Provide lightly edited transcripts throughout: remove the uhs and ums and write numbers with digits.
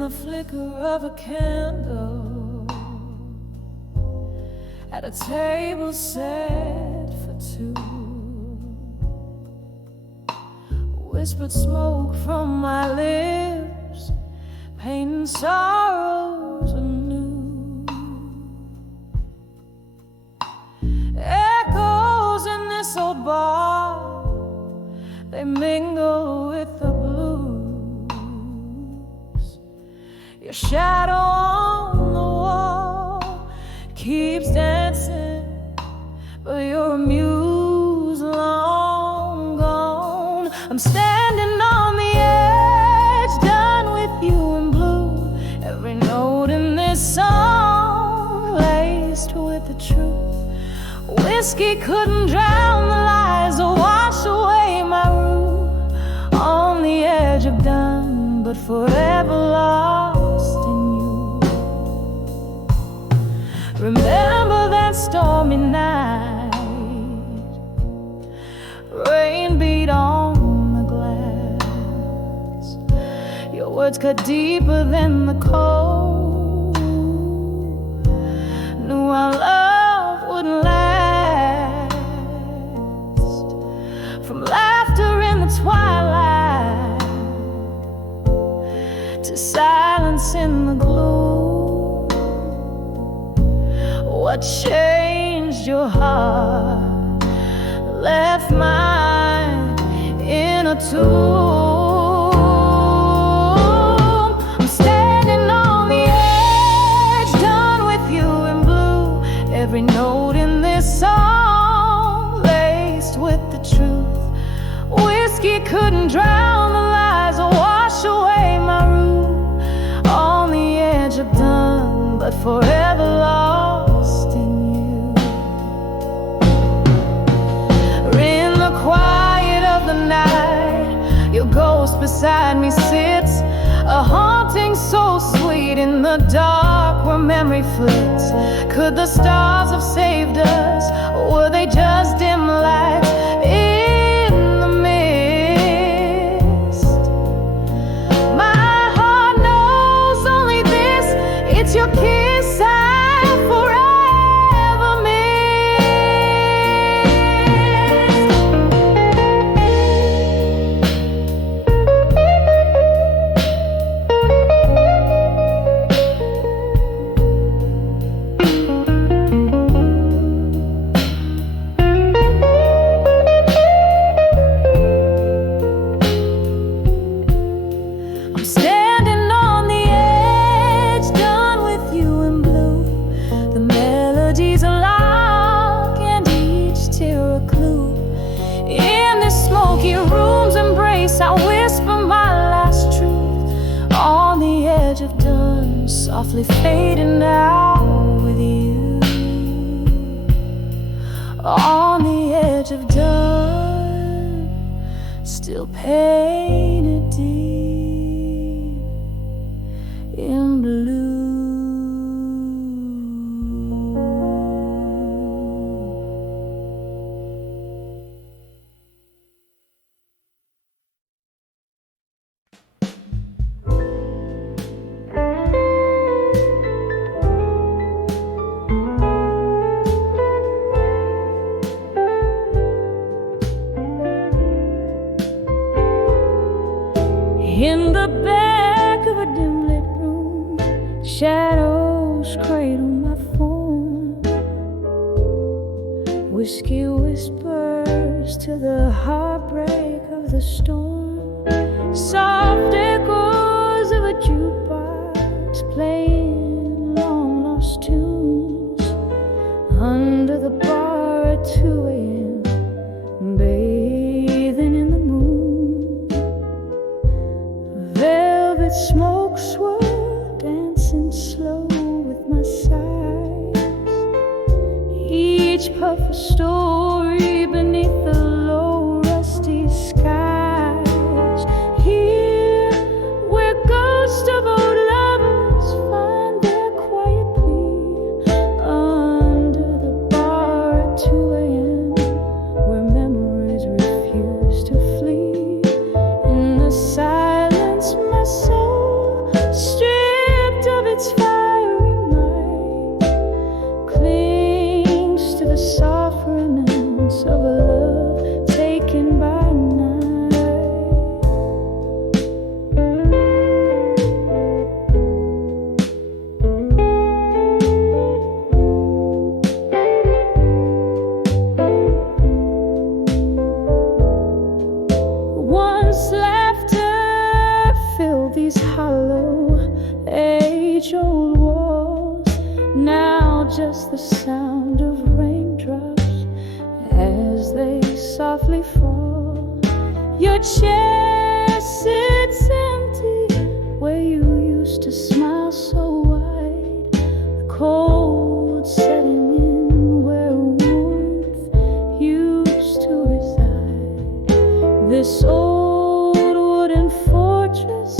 the flicker of a candle at a table set for two. Whispered smoke from my lips, painting sorrows anew. Echoes in this old bar, they mingle with the blues. Your shadow on the wall keeps dancing, but you're a muse long gone. I'm standing on the edge, done with you in blue. Every note in this song laced with the truth. Whiskey couldn't drown the lies or wash away my rue. On the edge of done, but forever lost in you. Remember that stormy night, rain beat on the glass. Your words cut deeper than the cold. Knew our love wouldn't last. From laughter in the twilight to silence in the gloom. What changed your heart left mine in a tomb. I'm standing on the edge, done with you in blue. Every note in this song laced with the truth. Whiskey couldn't drown the lies or wash away my rue. On the edge of done, but forever lost in you. In the quiet of the night, your ghost beside me sits, a haunting so sweet in the dark where memory flits. Could the stars have saved us, or were they just dim lights in the mist? My heart knows only this, it's your kiss I forever I'm standing on the edge, done with you in blue. The melodies are lock and each tear a clue. In this smoky room's embrace, I whisper my last truth. On the edge of dawn, softly fading out with you. On the edge of dawn, still painted deep in blue. In the back of a dim lit room, shadows cradle my form. Whiskey whispers to the heartbreak of the storm. Soft echoes of a jukebox playing long lost tunes. Under the bar at 2 a.m., bathing in the moon. Velvet smoke swirl, dancing slow with my sighs. Each puff a story beneath the low rusty skies. Here, where ghosts of old lovers find their quiet plea. Under the bar at 2 a.m., these hollow, age-old walls. Now just the sound of raindrops as they softly fall. Your chair sits empty where you used to smile so wide. The cold setting in where warmth used to reside. This old wooden fortress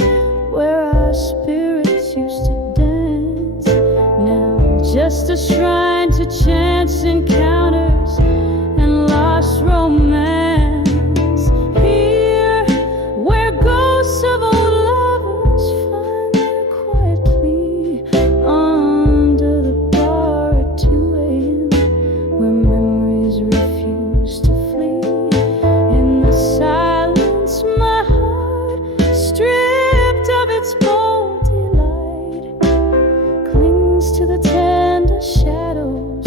where our spirits used to dance. Now just a shrine to chance encounters and lost romance. Here, where ghosts of old lovers find their quiet plea under the bar at 2 a.m., where memories refuse to flee. In the silence, my heart, stripped of its bold delight, clings to the tender shadows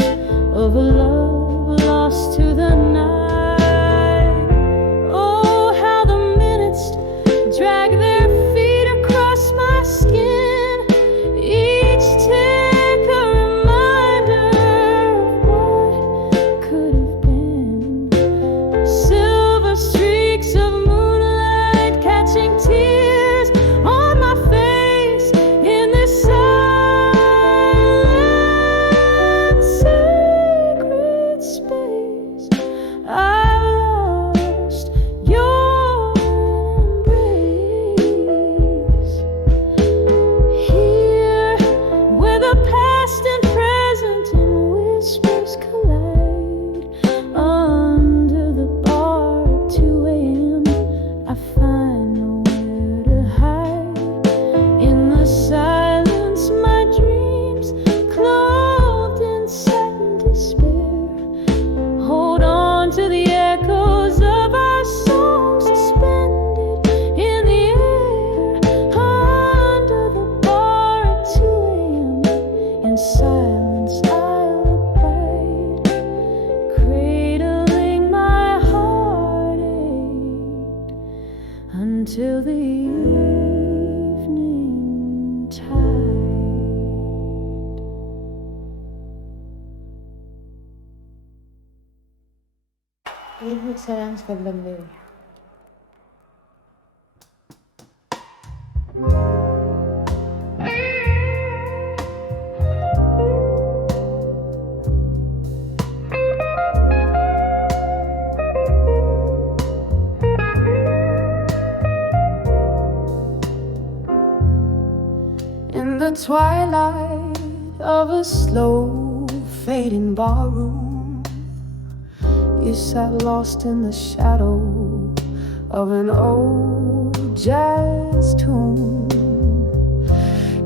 of a love lost to the night. Oh, how the minutes drag their feet across my skin, each tick a reminder of what could have been. Silver streaks of moonlight catching tears on my face in this silent, sacred space. I lost your embrace. Here, where the past and present in whispers collide, under the bar at 2 a.m., I find nowhere to hide. In the silence, my dreams, clothed in satin despair, hold on to the echoes of our songs suspended in the air. Under the bar at 2 a.m., in silence I'll abide, cradling my heartache until the evening tide. Ilmek selam skandalleri. In the twilight of a slow fading barroom, you sat lost in the shadow of an old jazz tune.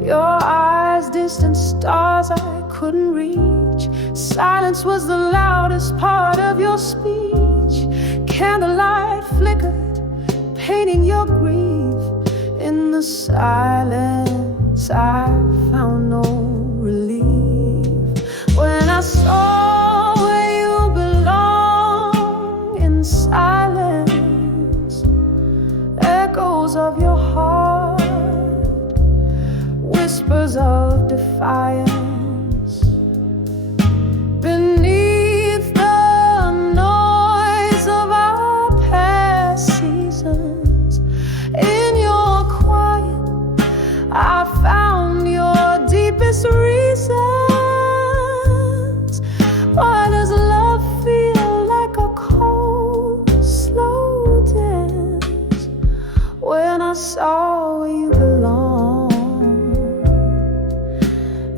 Your eyes, distant stars I couldn't reach. Silence was the loudest part of your speech. Candlelight flickered, painting your grief. In the silence I found no relief. When I saw where you belong, in silence, echoes of your heart, whispers of defiance. Beneath the noise of our past seasons, in your quiet, I found your deepest reasons. Why does love feel like a cold, slow dance? When I saw where you belong,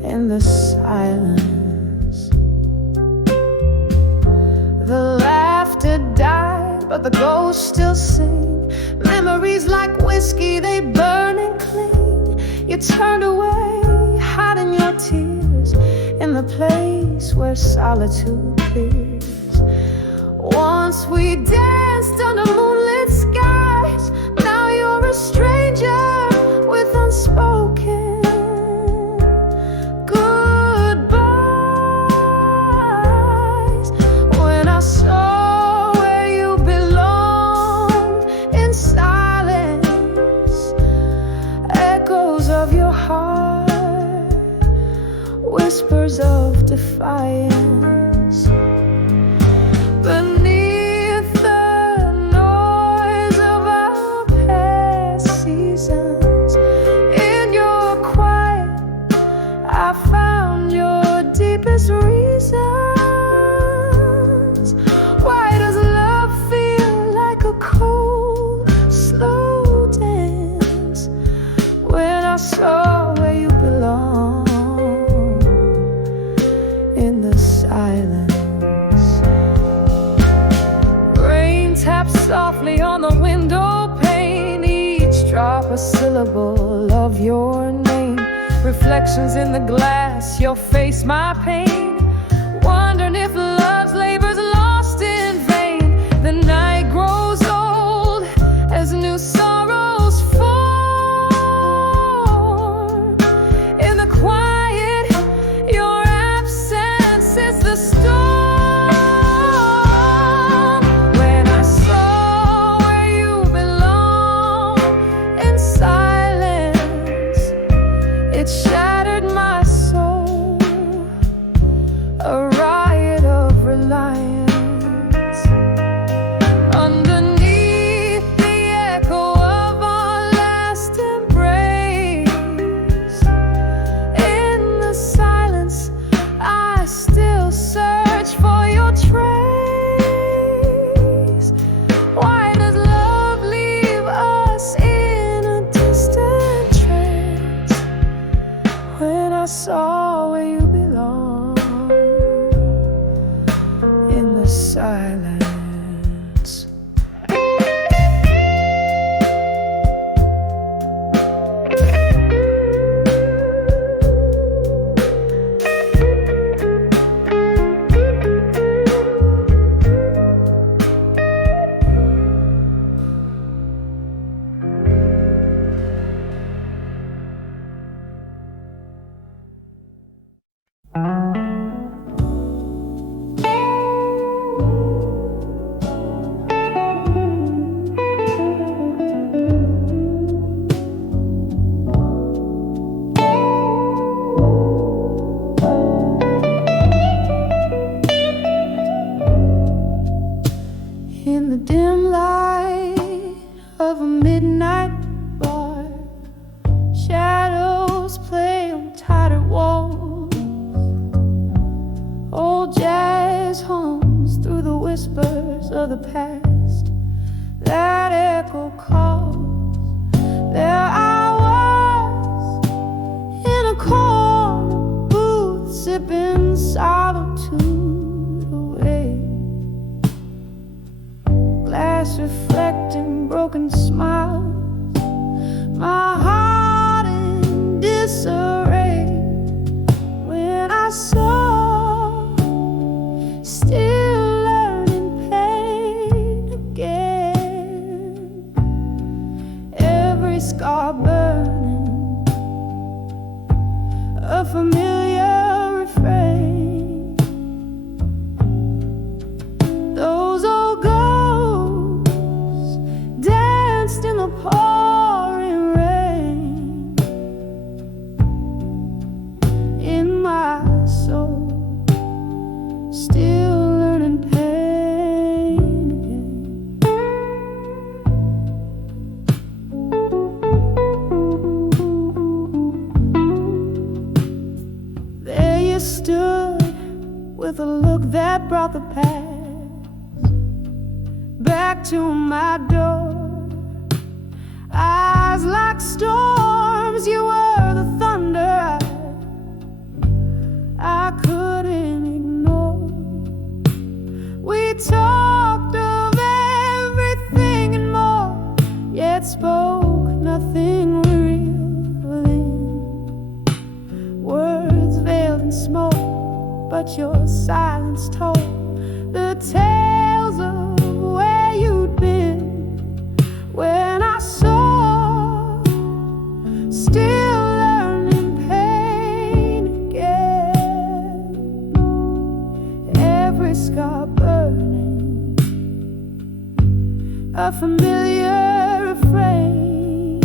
in the silence, the laughter died, but the ghosts still sing. Memories like whiskey, they burn and cling. You turned away, hiding your tears in the place where solitude clears. Once we danced under moonlit skies, now you're a stranger with unspoken goodbyes. When I saw where you belonged, in silence, defiance. Beneath the noise of our past seasons, in your quiet, I found your deepest reasons. Why does love feel like a cold, slow dance when I saw where you belong in the silence? Rain taps softly on the window pane, each drop a syllable of your name. Reflections in the glass, your face, my pain. Wondering if love's labor's lost in vain. The night grows old as new sorrows form. In the quiet, your absence is the storm. When I saw where you belong in silence, it shattered my soul, a riot of reliance. Underneath the echo of our last embrace, in the silence, I still search for your trace. Why does love leave us in a distant trance when I saw where you belong in the silence? In the dim light of a midnight bar, shadows play on tattered walls. Old jazz hums through the whispers of the past. That echo calls. There I was in a corner booth, sipping solitude away. Glass reflecting broken smiles, my heart in disarray. When I saw, still learning pain again, every scar burning, a familiar refrain. Those old ghosts danced in the pouring rain. In my soul, still learning pain again. There you stood with a look that brought the past back to my door. Eyes like storms, you were the thunder I couldn't ignore. We talked of everything and more, yet spoke nothing real within. Words veiled in smoke, but your silence told the tales of where you'd been. When I saw, still learning pain again, every scar burning, a familiar refrain.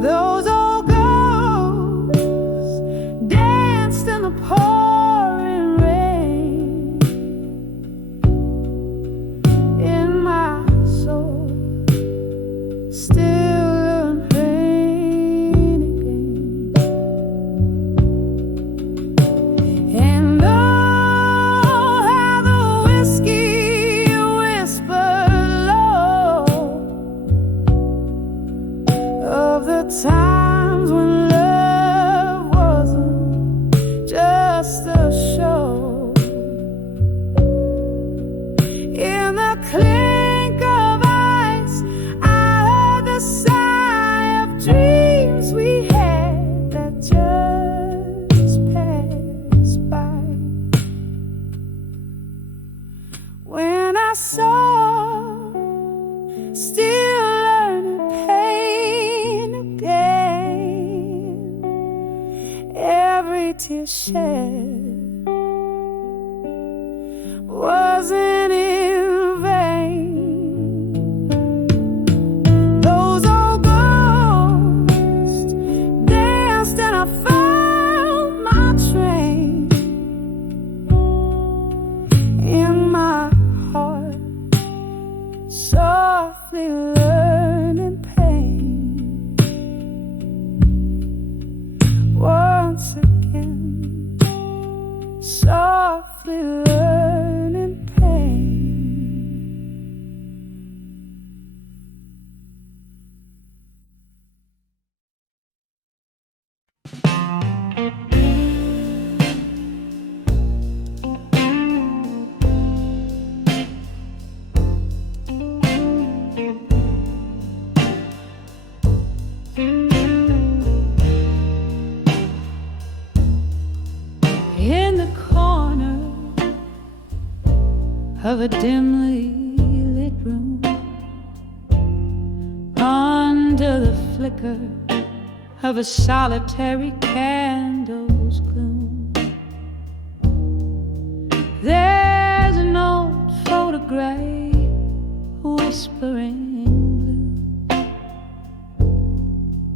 Those old ghosts dance shed wasn't in vain. Those old ghosts danced and I found my train in my heart, softly learning pain. Once again, softly learning pain. In the corner of a dimly lit room, under the flicker of a solitary candle's gloom, there's an old photograph whispering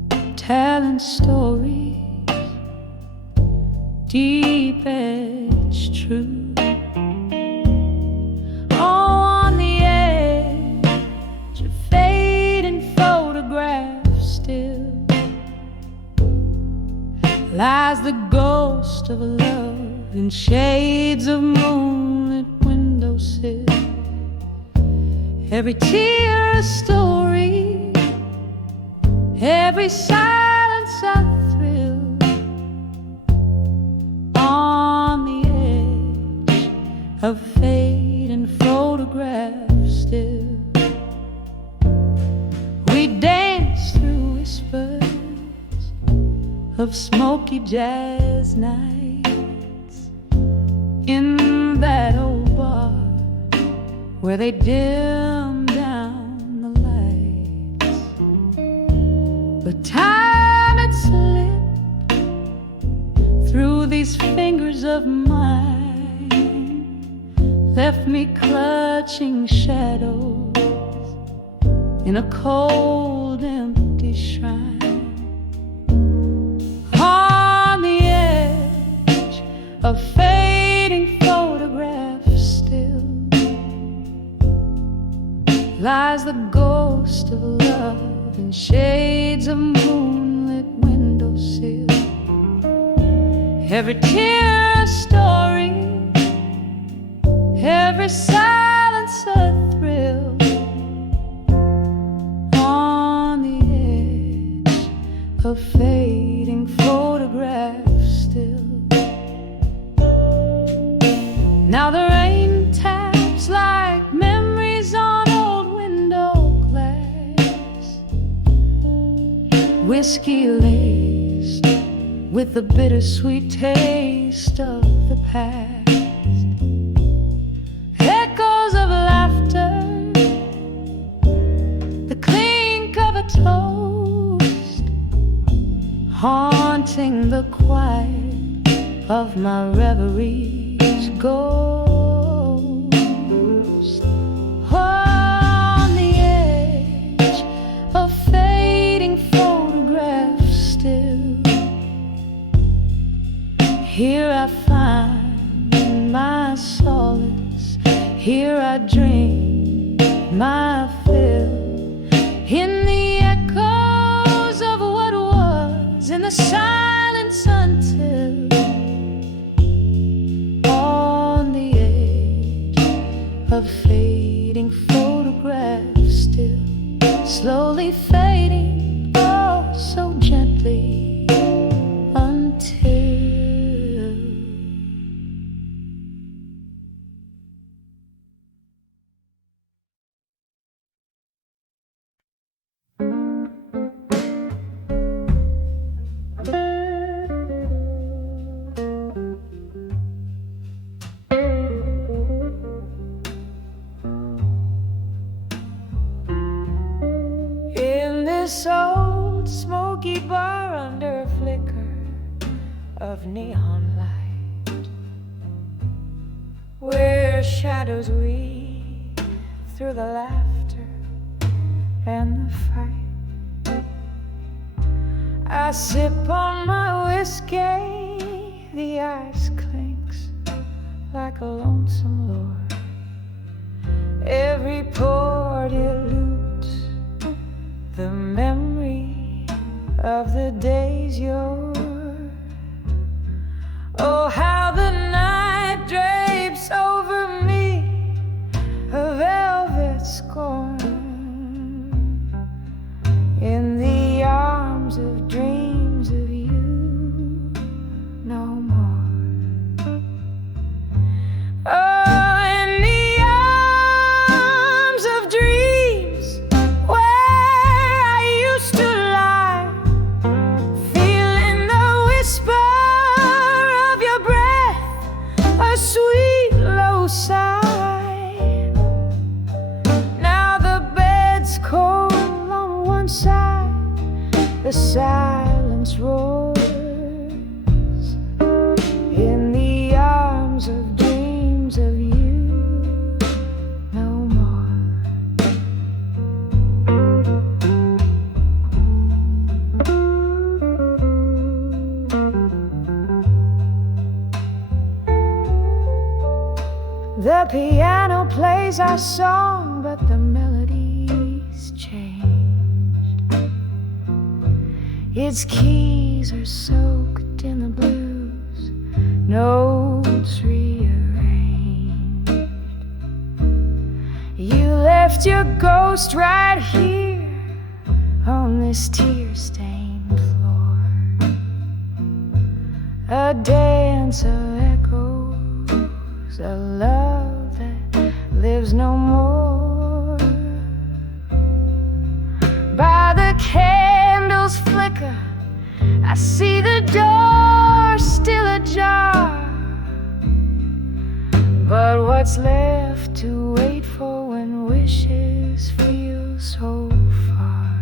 blue, telling stories deep edge true. On the edge of fading photographs still lies the ghost of a love in shades of moonlit windowsill. Every tear a story, every silence a thrill. On the edge of fading photographs still, we dance through whispers of smoky jazz nights in that old bar where they dim down the lights. But time had slipped through these fingers of mine, left me clutching shadows in a cold, empty shrine. On the edge of fading photographs still lies the ghost of love in shades of moonlit windowsill. Every tear a story, every silence a thrill. On the edge of fading photographs still. Now the rain taps like memories on old window glass, whiskey laced with the bittersweet taste of the past. Echoes of laughter, the clink of a toast, haunting the quiet of my reverie's ghost. On the edge of fading photographs still, here I find my solace, here I drink my fill, in the echoes of what was, in the silence until. On the edge of fading photographs still, slowly fading, oh so gently, until. This old smoky bar under a flicker of neon light, where shadows weave through the laughter and the fight. I sip on my whiskey, the ice clinks like a lonesome lord. Every pour dilutes the memory of the days you're. Oh, how the night drapes over me a velvet scorn in the arms of dreams of you no more. Oh, in the arms of dreams where I used to lie, feeling the whisper of your breath, a sweet low sigh. Now the bed's cold on one side, the silence roars in the arms of dreams of you no more. The piano plays our song, but the melody's changed. Its keys are soaked in the blues, notes rearranged. You left your ghost right here on this tear-stained floor, a dance of echoes, a love that lives no more. By the candle's flicker, I see the door still ajar, but what's left to wait for when wishes feel so far?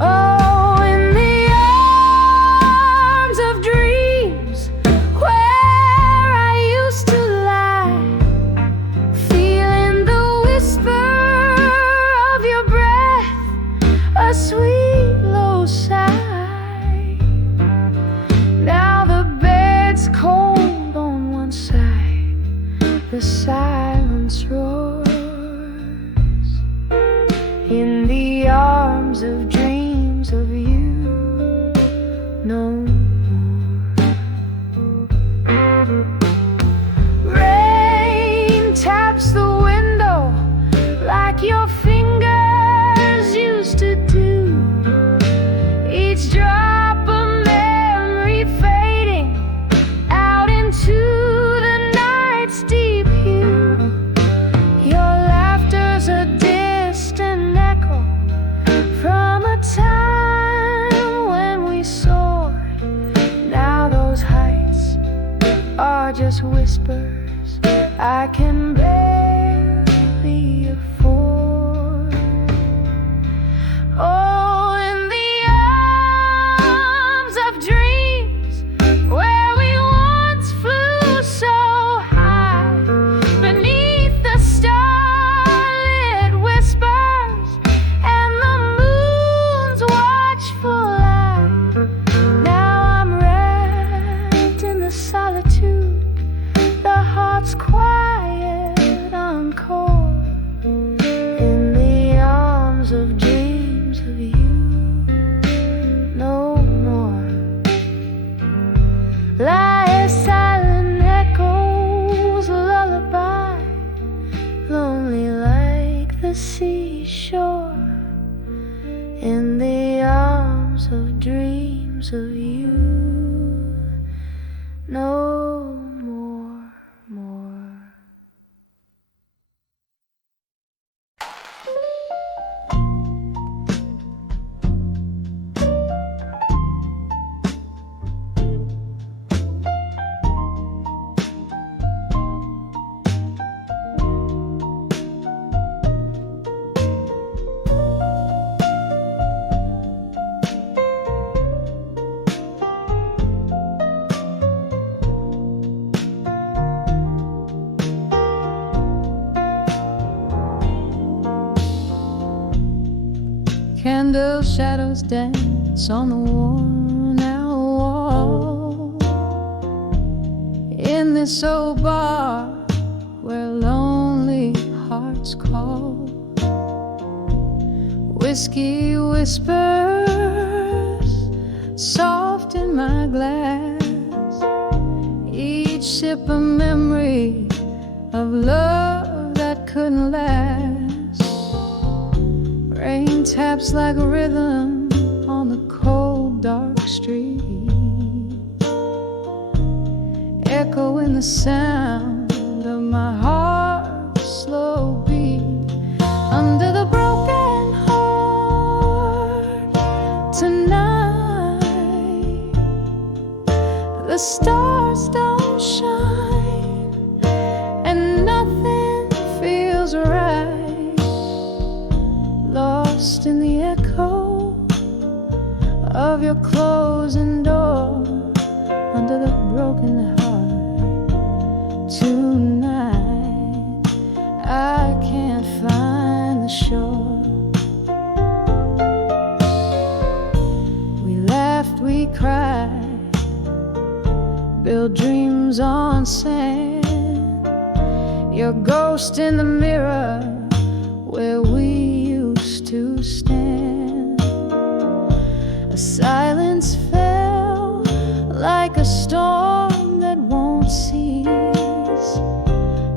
Oh, in the arms of dreams where I used to lie, feeling the whisper of your breath, a sweet low sigh. Now the bed's cold on one side, the silence roars in the arms of dreams of you no more. Rain taps the window like your fingers used to do, each drop of memory fading out into the night's deep hue. Your laughter's a distant echo from a time when we soared. Now those heights are just whispers I can barely afford. Oh, in the arms of dreams where we once flew so high, beneath the starlit whispers and the moon's watchful eye. Now I'm wrapped in the solitude, the heart's quiet encore in the arms of dreams of you no more. Lie silent echoes, lullaby, lonely like the seashore in the arms of dreams of you no more, more. Candle shadows dance on the worn-out wall. In this old bar where lonely hearts call, whiskey whispers soft in my glass, each sip a memory of love that couldn't last. Rain taps like a rhythm on the cold dark street, echoing the sound of my heart's slow beat. Under the broken heart tonight, the stars don't shine and nothing feels right. Lost in the echo of your closing door, under the broken heart tonight, I can't find the shore. We laughed, we cried, built dreams on sand. Your ghost in the mirror where we used to stand. A silence fell like a storm that won't cease.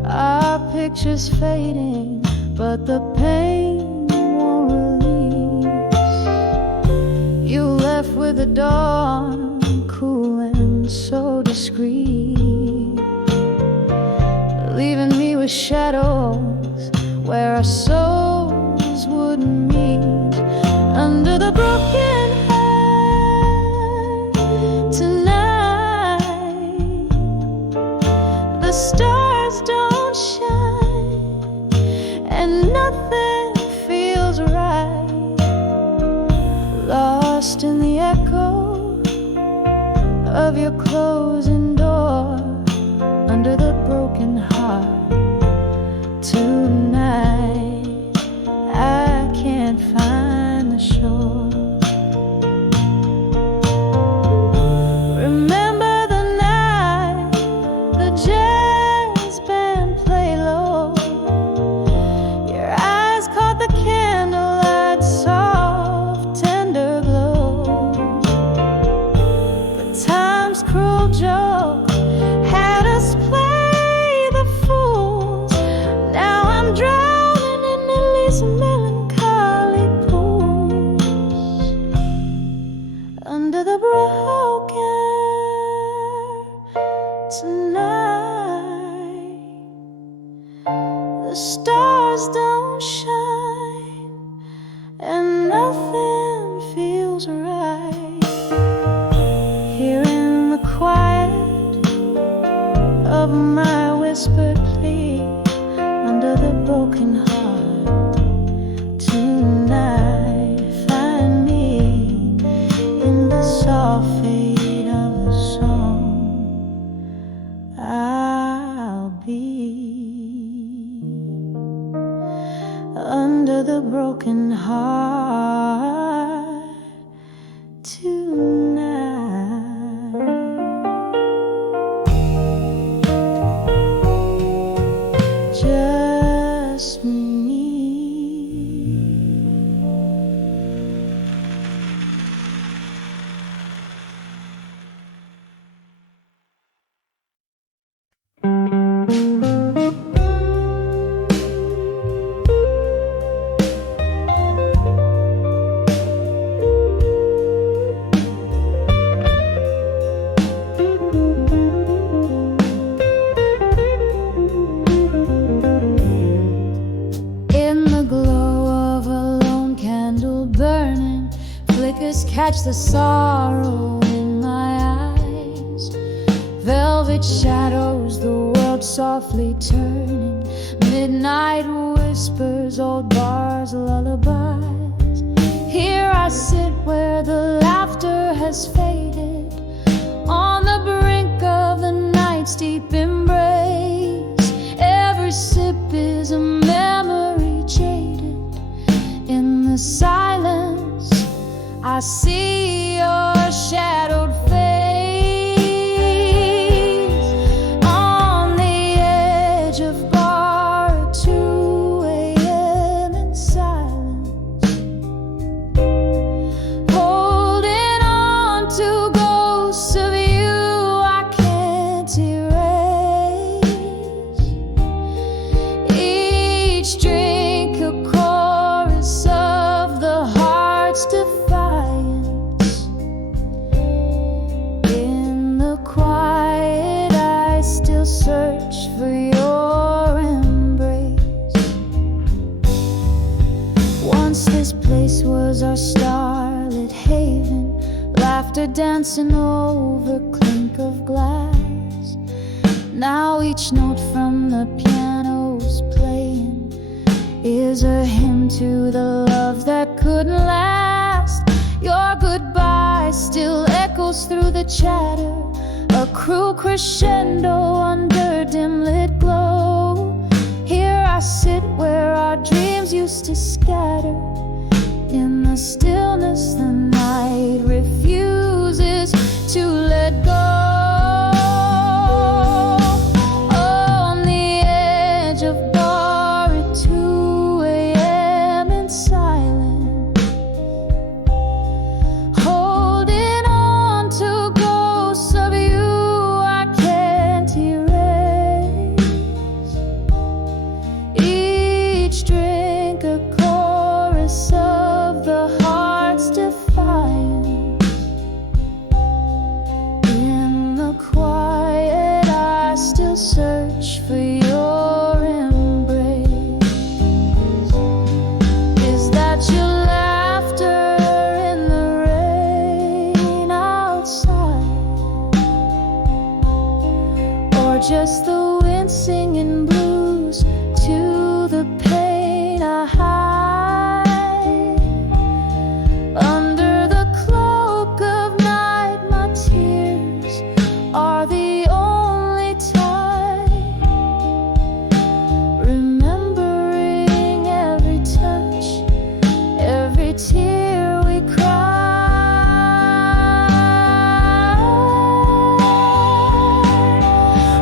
Our pictures fading, but the pain won't release. You left with the dawn, cool and so discreet, leaving me with shadows where our souls wouldn't meet. Under the broken heart tonight, the stars don't shine and nothing feels right. Lost in the echo of your closing door, under the broken heart tonight, I can't find the shore. Remember the night the jazz band played low. Your eyes caught the candlelight's soft, tender glow. The time's cruel joke had us play the fools. Now I'm drowning in these melancholy pools. Under the broken tonight, the stars don't shine and nothing feels right. Here in the quiet of my whispered plea, under the broken heart tonight, find me in the soft fade of the song. I'll be under the broken heart tonight. Just me. Catch the sorrow in my eyes, velvet shadows, the world softly turning, midnight whispers, old bars, lullabies. Here I sit where the laughter has faded, on the brink of the night's deep embrace. Every sip is a memory jaded in the silence I see your shadowed face on the edge of bar at 2 a.m. in silence, holding on to ghosts of you I can't erase. Each drink a chorus of the heart's defiance. In the quiet I still search for your embrace. Once this place was our starlit haven, laughter dancing over clink of glass. Now each note from the piano's playing is a hymn to the love that couldn't last. Your goodbye still echoes through the chatter, a cruel crescendo under dim lit glow. Here I sit where our dreams used to scatter. In the stillness the night refuses to let go. On the edge of bar at 2 a.m. in silence, holding on to ghosts of you I can't erase. Each drink a chorus of the heart's defiance. In the quiet I still search for your embrace. Is that your laughter in the rain outside, or just the wind singing blues to the pain I hide? Under the cloak of night my tears are the only time, remembering every touch, every tear we cried.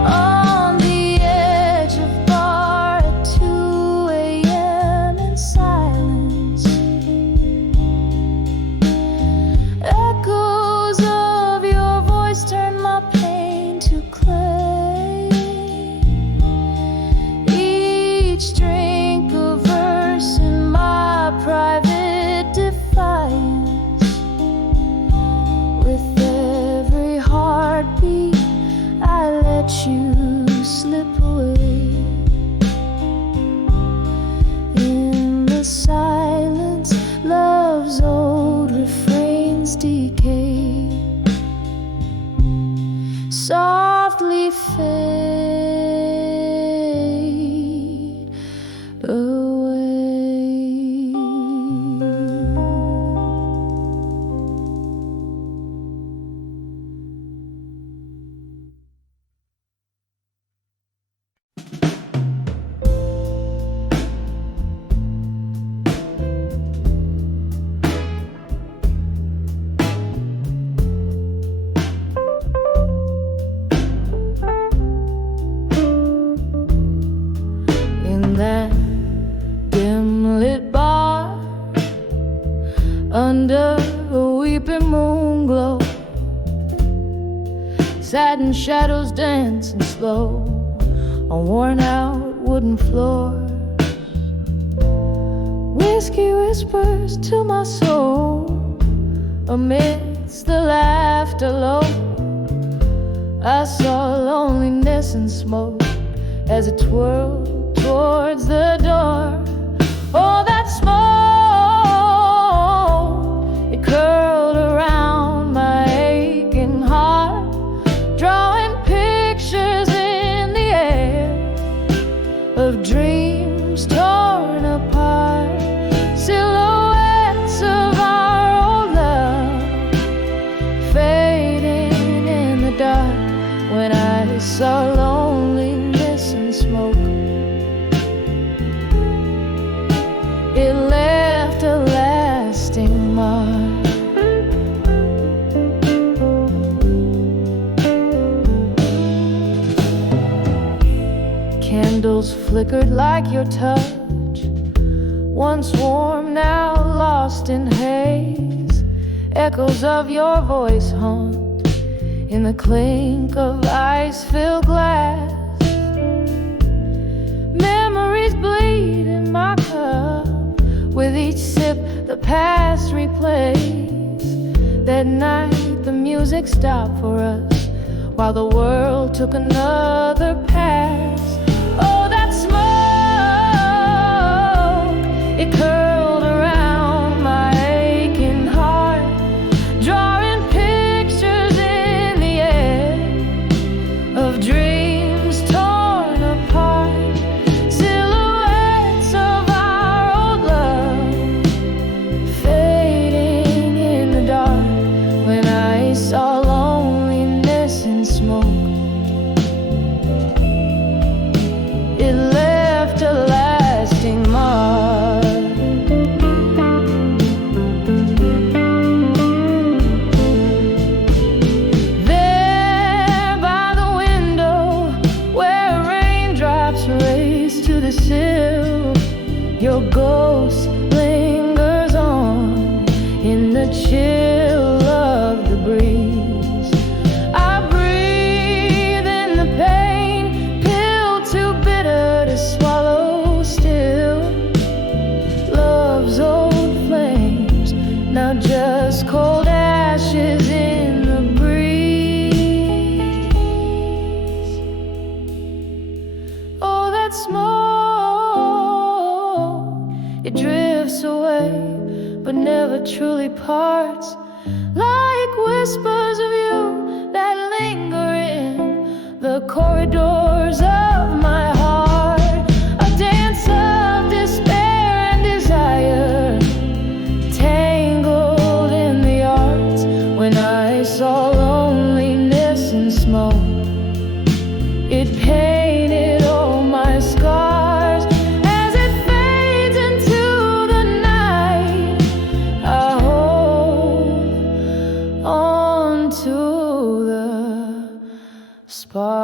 On the edge of bar at 2 a.m. in silence, echoes of your voice turn my pain to clay. Each drink a verse in my private defiance. With every heartbeat I let you slip away. In the silence love's old refrains decay, softly fade away. In that dim lit bar, under a weeping moon glow, satin shadows dancing slow on worn out wooden floors. Whiskey whispers to my soul amidst the laughter low. I saw loneliness and smoke as it twirled towards the door. Oh, that smoke, it curled around my aching heart, drawing pictures in the air of dreams torn apart, silhouettes of our old love fading in the dark. When I saw loneliness and smoke, flickered like your touch, once warm, now lost in haze. Echoes of your voice haunt in the clink of ice-filled glass. Memories bleed in my cup, with each sip the past replays. That night the music stopped for us, while the world took another pass. Oh, that smoke, it curled around my aching heart, drawing pictures in the air of dreams torn apart, silhouettes of our old love fading in the dark. When I saw loneliness in smoke, it left a lasting mark. There by the window, where raindrops race to the sill, your ghost lingers on in the chill of the breeze. I breathe in the pain, pill too bitter to swallow still. Love's old flames, now just cold ashes in the breeze. Oh, that smoke, it drifts away, but never truly parts, like whispers of you that linger in the corridors of my heart. A dance of despair and desire, tangled in the arts. When I saw loneliness in smoke, it painted all my scars. As it fades into the night, I hold on to the sparks.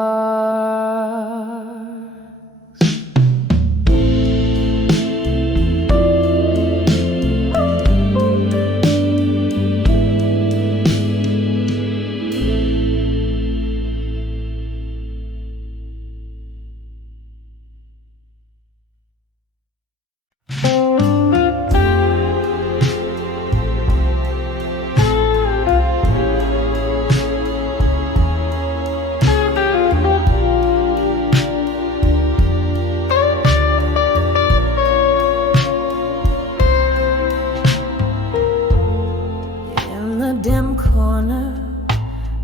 In the dim corner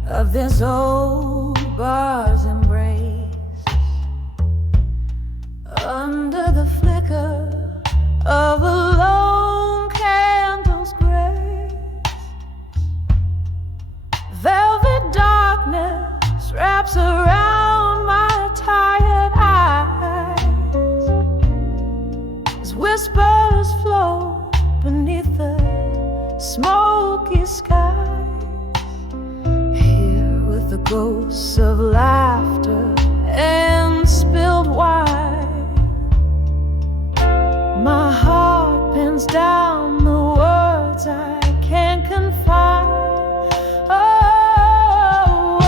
of this old bar's embrace, under the flicker of a lone candle's grace, velvet darkness wraps around my tired eyes, as whispers float beneath the smoky sky. Here with the ghosts of laughter and spilled wine, my heart pins down the words I can't confine. Oh,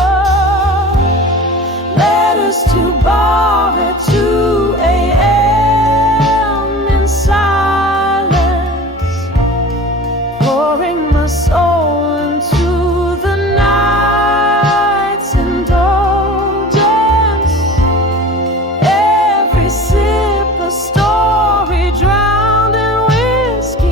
letters to bar at 2 a.m. in silence, pouring my soul into the night's indulgence. Every sip a story drowned in whiskey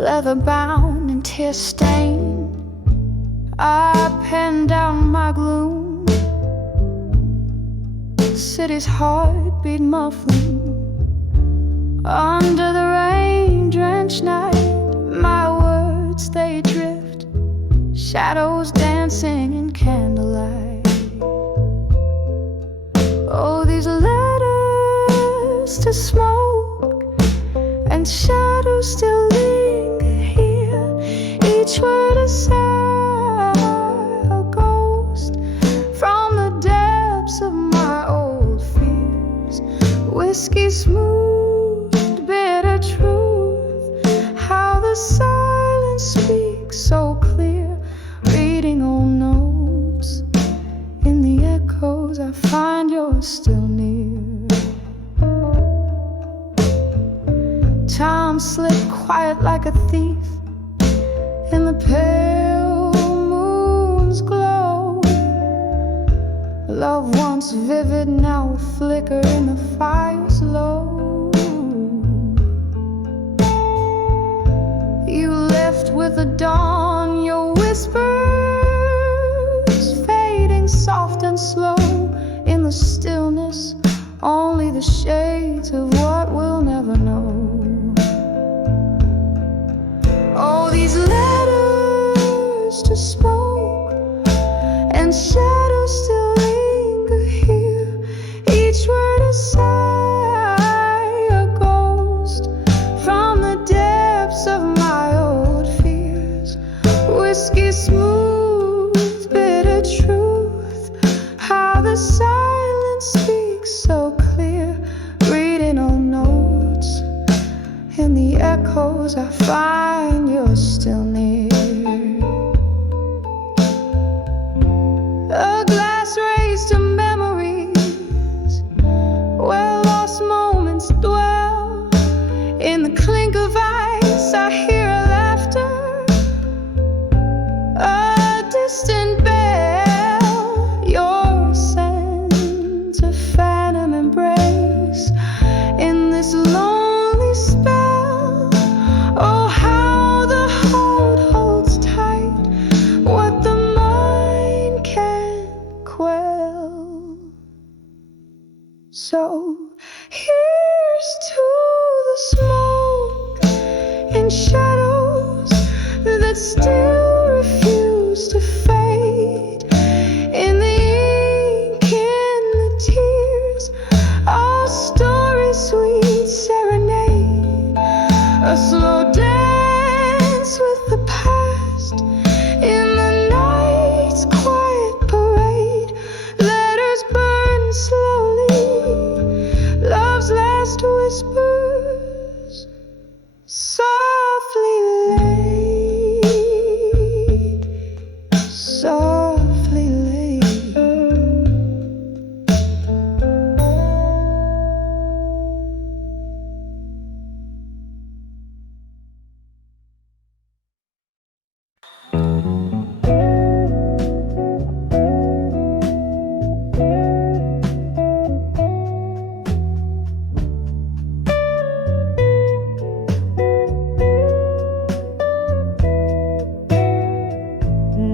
leather bound and tear stained. I pen down my gloom, the city's heartbeat muffling under the rain-drenched night. My words, they drift, shadows dancing in candlelight. Oh, these letters to smoke and shadows still linger here. Each word a sigh, a ghost from the depths of my old fears. Whiskey smoothed bitter truth, how the silence speaks so clear. Reading old notes, in the echoes I find you're still near. Time slipped quiet like a thief in the pale moon's glow. Love once vivid, now a flicker in the fire's low. You left with the dawn, your whispers fading soft and slow. In the stillness, only the shades of what we'll never know. Oh, these letters to smoke and shadows still linger here. Each word a sigh, a ghost from the depths of my old fears. Whiskey smooth, bitter truth, how the silence speaks so clear. Reading old notes, in the echoes I find you're still near. A glass raised to memories where lost moments dwell. In the clink of ice I hear laughter, a distant bell. Your sense of phantom embrace in this lonely spell. Oh, how the heart holds tight what the mind can't quell. So here's to the smoke and shadows that still refuse to fade. In the ink, in the tears, our story sweet serenade. A slow dance with the past in the night's quiet parade. Letters burn slowly, love's last whispers softly laid, softly laid.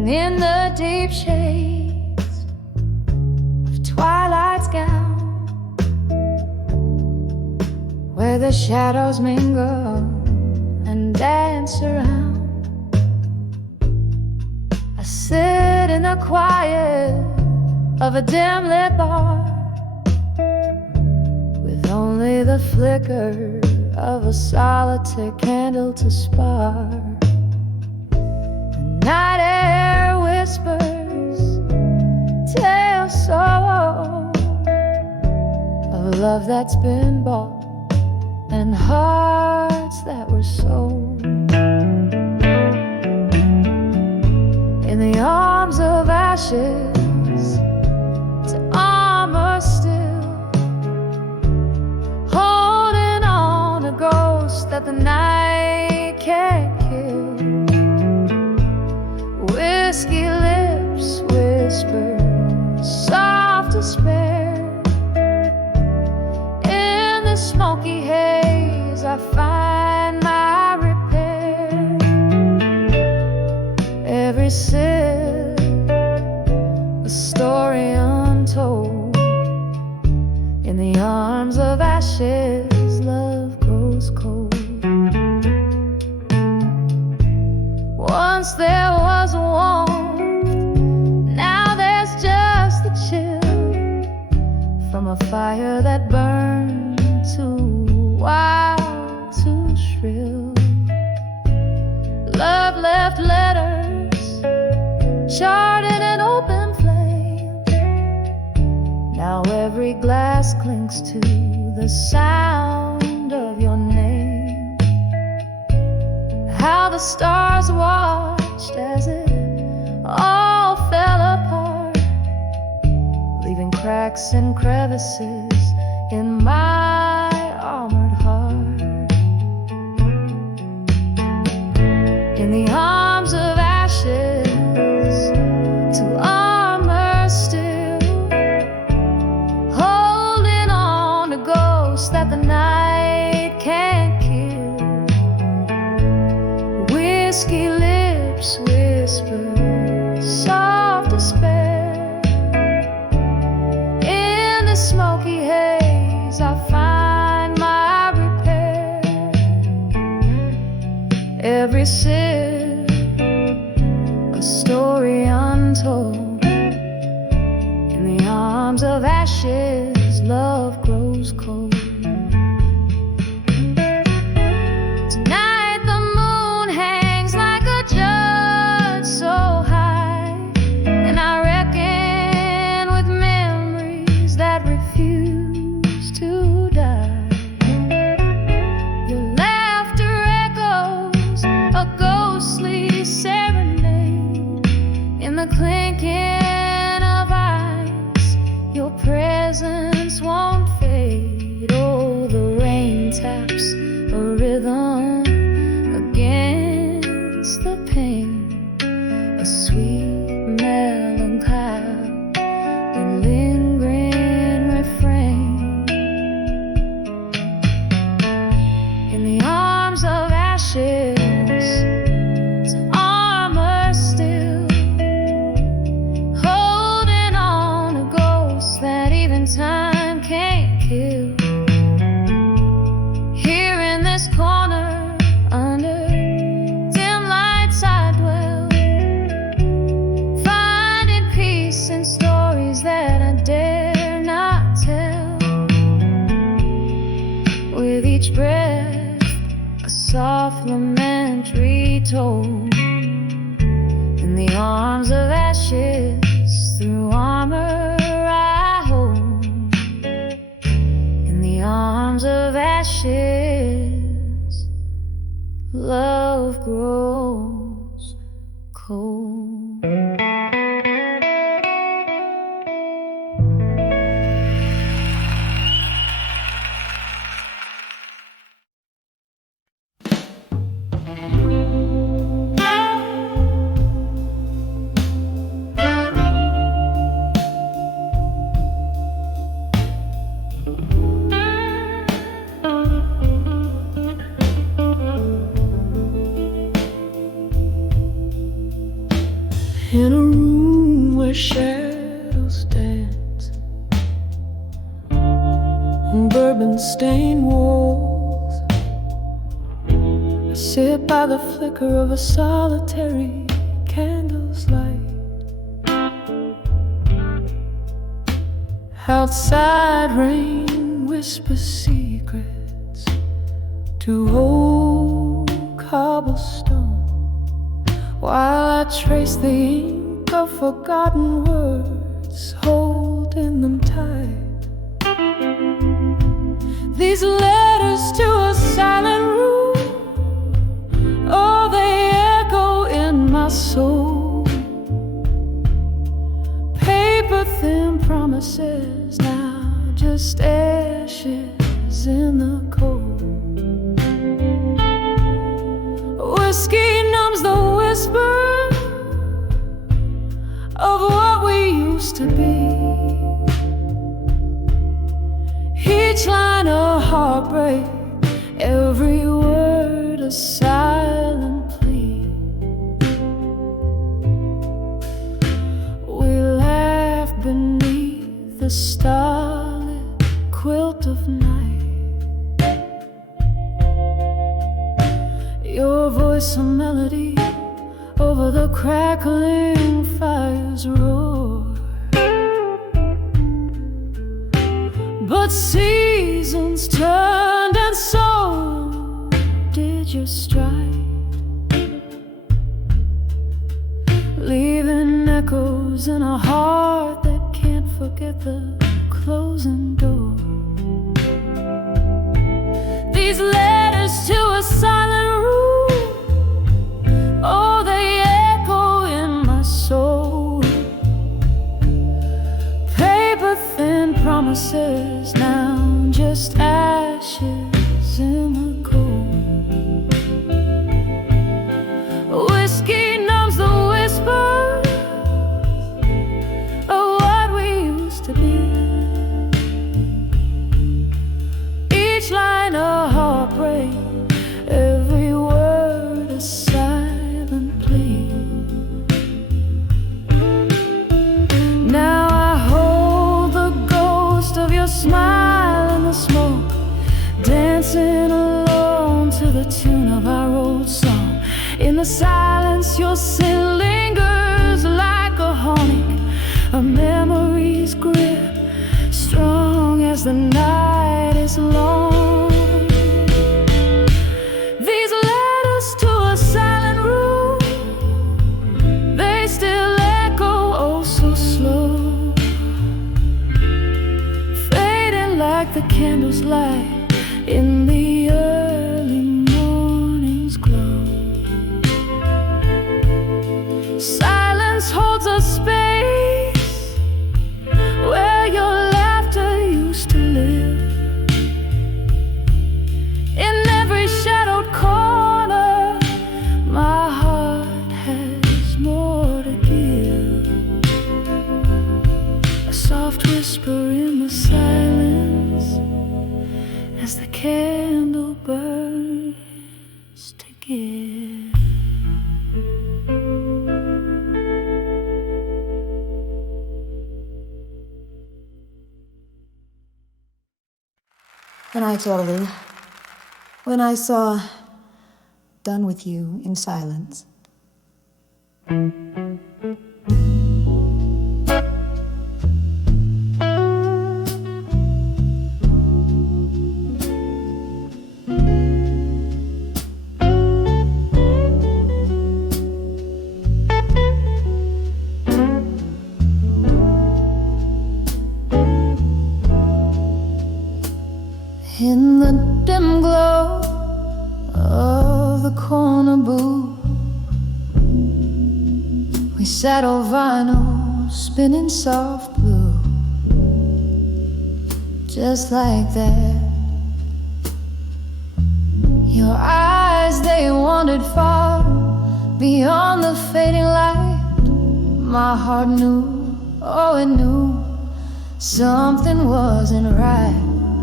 In the deep shades of twilight's gown, where the shadows mingle and dance around, I sit in the quiet of a dim-lit bar, with only the flicker of a solitary candle to spark. Night air whispers tell so of love that's been bought and hearts that were sold. In the arms of ashes to armor still, holding on a ghost that the night can't kill. Whiskey lips whisper soft despair. In the smoky haze I find my repair. every sip, a story untold. In the arms of ashes, love grows cold. Once there was warmth, now there's just the chill from a fire that burned too wild, too shrill. Love left letters charred in an open flame. Now every glass clings to the sound of your name. How the stars watched as it all fell apart, leaving cracks and crevices in my armored heart. In the arms of ashes, to armor still, holding on to ghosts that the night can't kill. Whiskey lips whisper soft despair. In the smoky haze I find my repair. Every sip, a story untold. In the arms of ashes, love grows cold. Tonight the moon hangs like a judge so high, and I reckon with memories that refuse to die. Your laughter echoes a ghostly serenade. In the clinking of ice, your presence won't fade. Oh, the rain taps a rhythm against the pane, a sweet melancholy, a lingering refrain. In the arms of ashes, to armor still, holding on to ghosts that even time can't kill. Here in this corner, under dim lights I dwell, finding peace in stories that I dare not tell. With each breath, a soft lament retold. In the arms of ashes, through armor I hold. In the arms of ashes, love grows cold. In a room where shadows dance on bourbon-stained walls, I sit by the flicker of a solitary candle's light. Outside rain whispers secrets to old cobblestone, while I trace the ink of forgotten words, holding them tight. These letters to a silent room, oh, they echo in my soul. Paper thin promises, now just ashes in the cold. Whiskey numbs the whisper of what we used to be. Each line a heartbreak, every word a silent plea. melody over the crackling fire's roar. But seasons turned, and so did your stride, leaving echoes in a heart that can't forget the closing door. These letters to a silent room, oh, they echo in my soul. Paper-thin promises, now just ashes in the cold. Whiskey numbs the whispers of what we used to be. Each line a heartbreak, every word a silent plea. Now I hold the ghost of your smile in the smoke, dancing alone to the tune of our old song. In the silence your sin lingers like a haunting, a memory's grip, strong as the night is long. These letters to a silent room, they still echo oh so slow, fading like the candles light in the early morning's glow. Silence holds a space where your laughter used to live. In every shadowed corner, my heart has more to give. A soft whisper in the silence as the candle burns to give. And I told her, when I saw Done With You in Silence. In the dim glow of the corner booth, we sat on vinyl, spinning soft blue. Just like that, your eyes, they wandered far beyond the fading light. My heart knew, oh it knew, something wasn't right.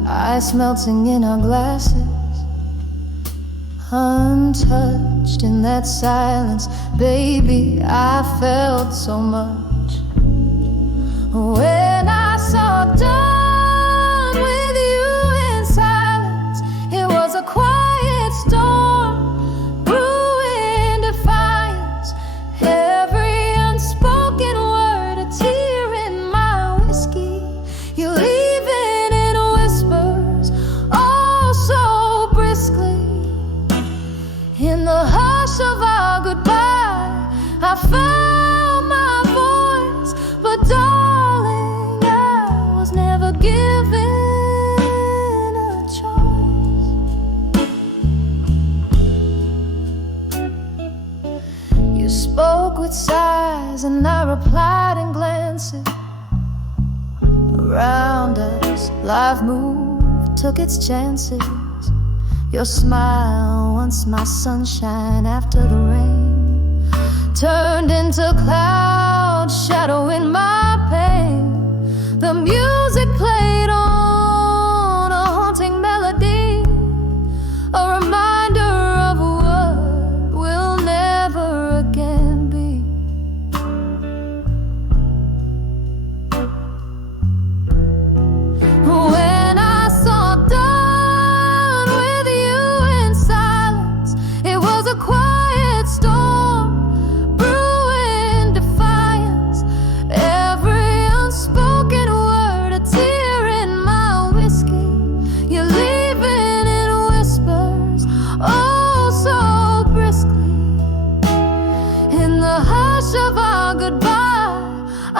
Ice melting in our glasses, untouched in that silence. Baby, I felt so much when I saw Done With You in Silence. It was a quiet storm brewing defiance, every unspoken word a tear in my whiskey. You leaving in whispers, oh so briskly. In the hush of our goodbye, I found my voice, but darling, I was never given a choice. You spoke with sighs, and I replied in glances. Around us, life moved, took its chances. Your smile, once my sunshine after the rain, turned into clouds, shadowing my pain. The music played on, a haunting melody, a reminder of what will never again be. When I saw Done With You in Silence, it was a quiet storm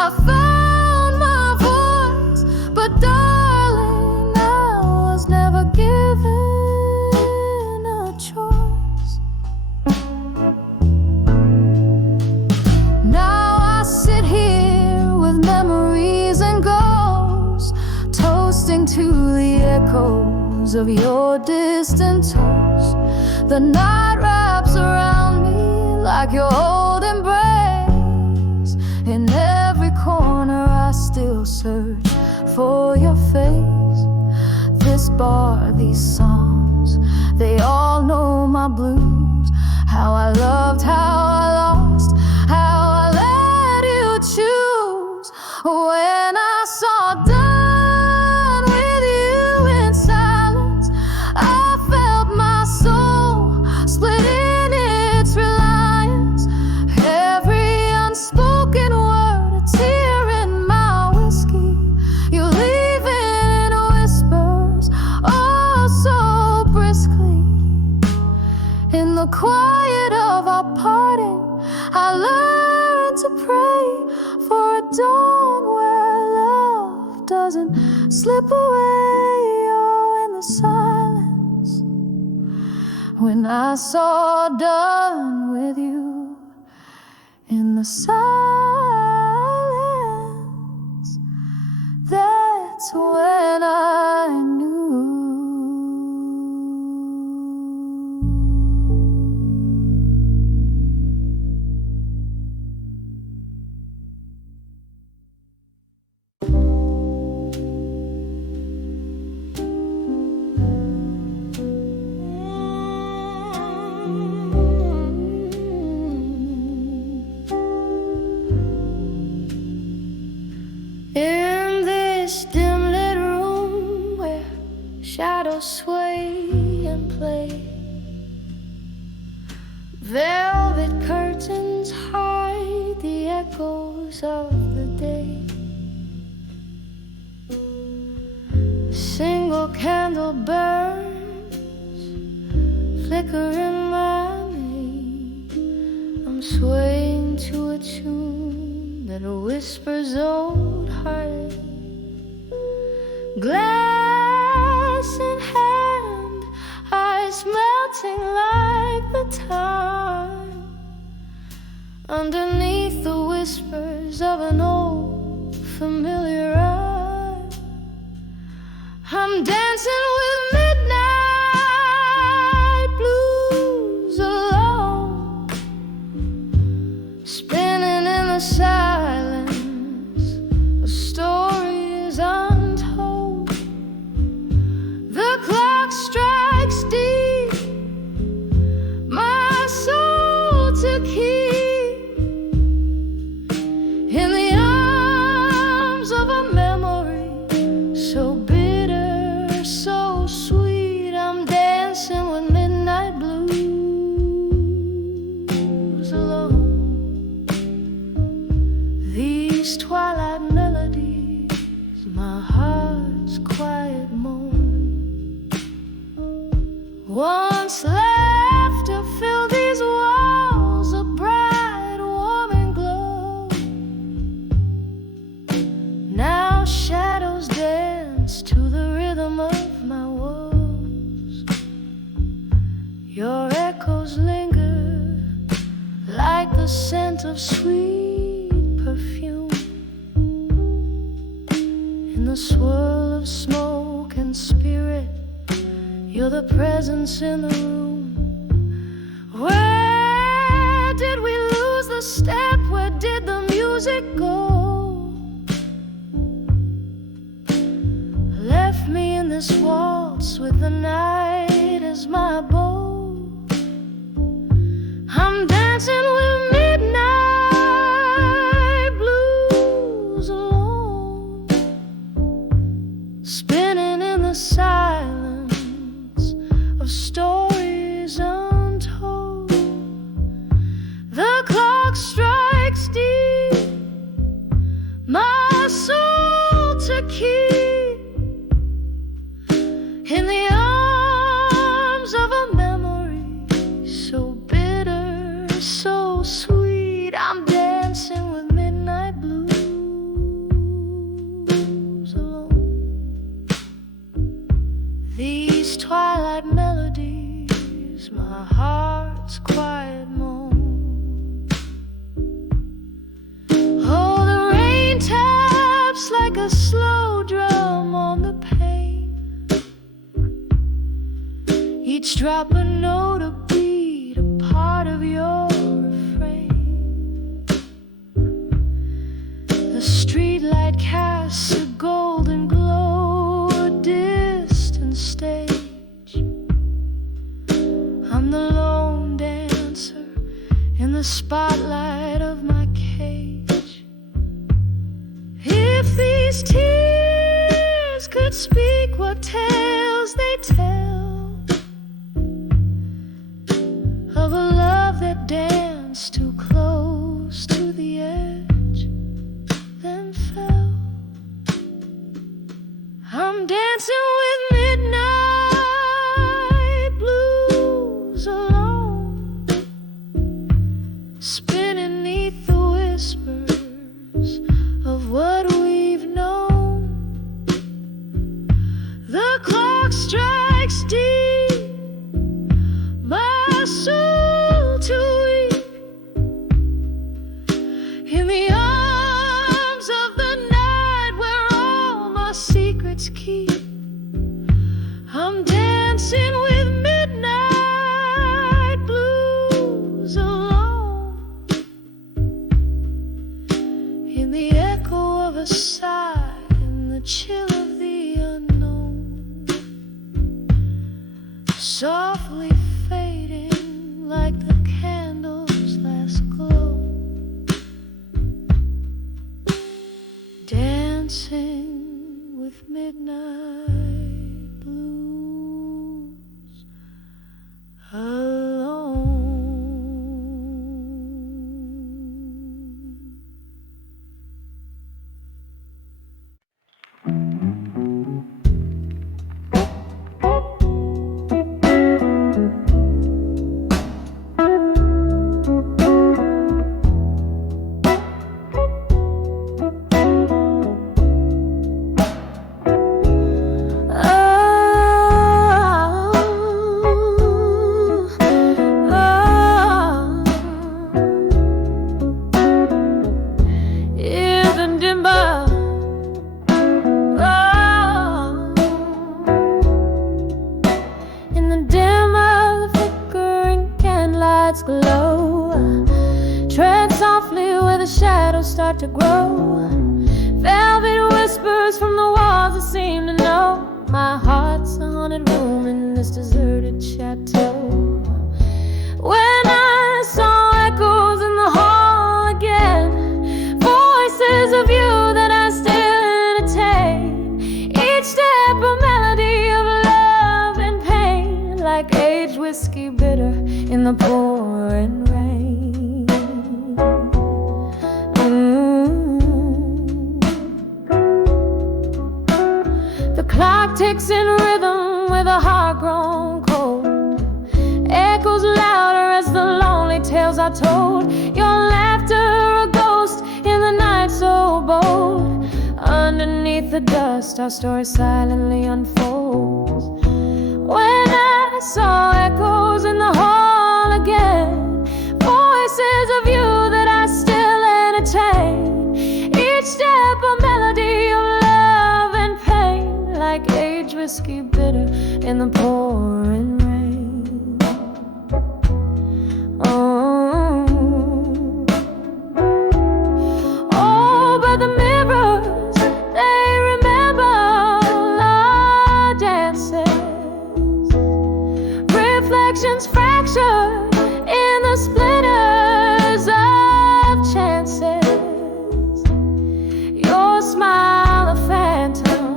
I found my voice, but darling, I was never given a choice. Now I sit here with memories and ghosts, toasting to the echoes of your distant toast. The night wraps around me like your old embrace. In every corner I still search for your face. This bar, these songs, they all know my blues. How I loved, how I lost, how I let you choose. When I saw done with you in silence, I felt my soul split in its reliance. Every unspoken word, a tear in my whiskey, you leave in whispers, oh so briskly. In the quiet of our parting, I learned to pray for a dawn where love doesn't slip away. Oh, in the silence, when I saw done with you, in the silence, that's when I knew. In this dim lit room where shadows sway and play, velvet curtains hide the echoes of the day. A single candle burns, flickering my name. I'm swaying to a tune that whispers old heartache. Glass in hand, eyes melting like the time. Underneath the whispers of an old familiar rhyme, I'm dancing with midnight blues alone, spinning in the silence of stories untold. The clock strikes deep, my soul to keep in the arms of a memory so bitter, so sweet. I'm dancing with midnight blues alone. These twilight melodies, my heart's quiet moan. Once laughter filled these walls, a bright, warming glow. Now shadows dance to the rhythm of my woes. Your echoes linger like the scent of sweet perfume. In the swirl of smoke and spirit, you're the presence in the room. Where did we lose the step? Where did the music go? Left me in this waltz with the night as my bow. I'm dancing with midnight blues alone, spinning in the silence of stories untold. The clock strikes deep, my soul to keep in the arms of a memory so bitter, so sweet. I'm dancing with midnight blues. Each drop a note, a beat, a part of your refrain. The streetlight casts a golden glow, a distant stage. I'm the lone dancer in the spotlight of my cage. If these tears could speak, what tales they tell of a love that danced too close to the edge, then fell. I'm dancing with midnight blues alone, spinning 'neath the whispers of what we've known. The clock strikes deep, my soul to weep in the arms of the night where all my secrets keep. I'm dancing with midnight blues alone, in the echo of a sigh, in the chill of the unknown, softly fading like the candle's last glow. Dancing with midnight blues alone. In the dim of the flickering candlelights glow, tread softly where the shadows start to grow. Velvet whispers from the walls that seem to know my heart's a haunted room in this deserted chateau. When I saw echoes in the hall again, voices of you that I still entertain, each step a melody of love and pain, like aged whiskey bitter in the pouring rain. The clock ticks in rhythm with a heart grown cold, echoes louder as the lonely tales are told. Your laughter a ghost in the night so bold. Underneath the dust our story silently unfolds. When I saw echoes in the hall again, voices of you that I still entertain, each step a melody of love and pain, like aged whiskey bitter in the pouring rain. Oh, but the mirrors, they remember our dances, reflections fractured in the splinters of chances. Your smile a phantom,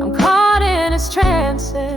I'm caught in its trances.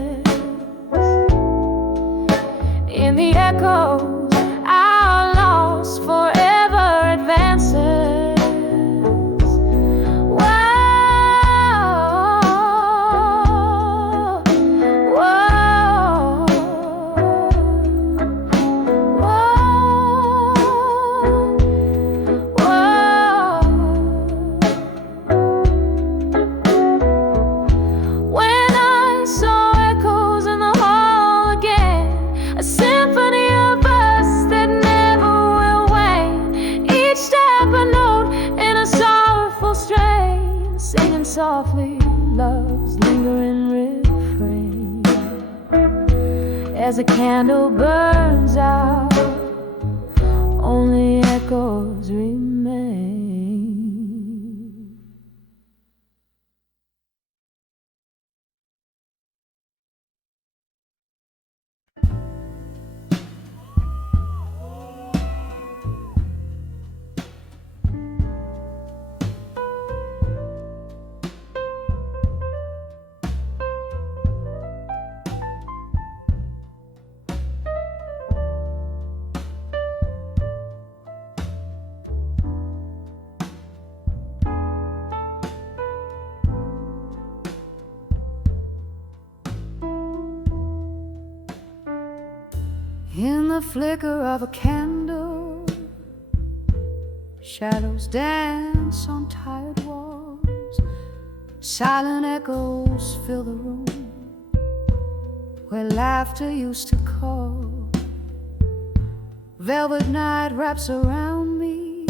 the candle burns out, only echoes remain. In the flicker of a candle, shadows dance on tired walls. Silent echoes fill the room where laughter used to call. Velvet night wraps around me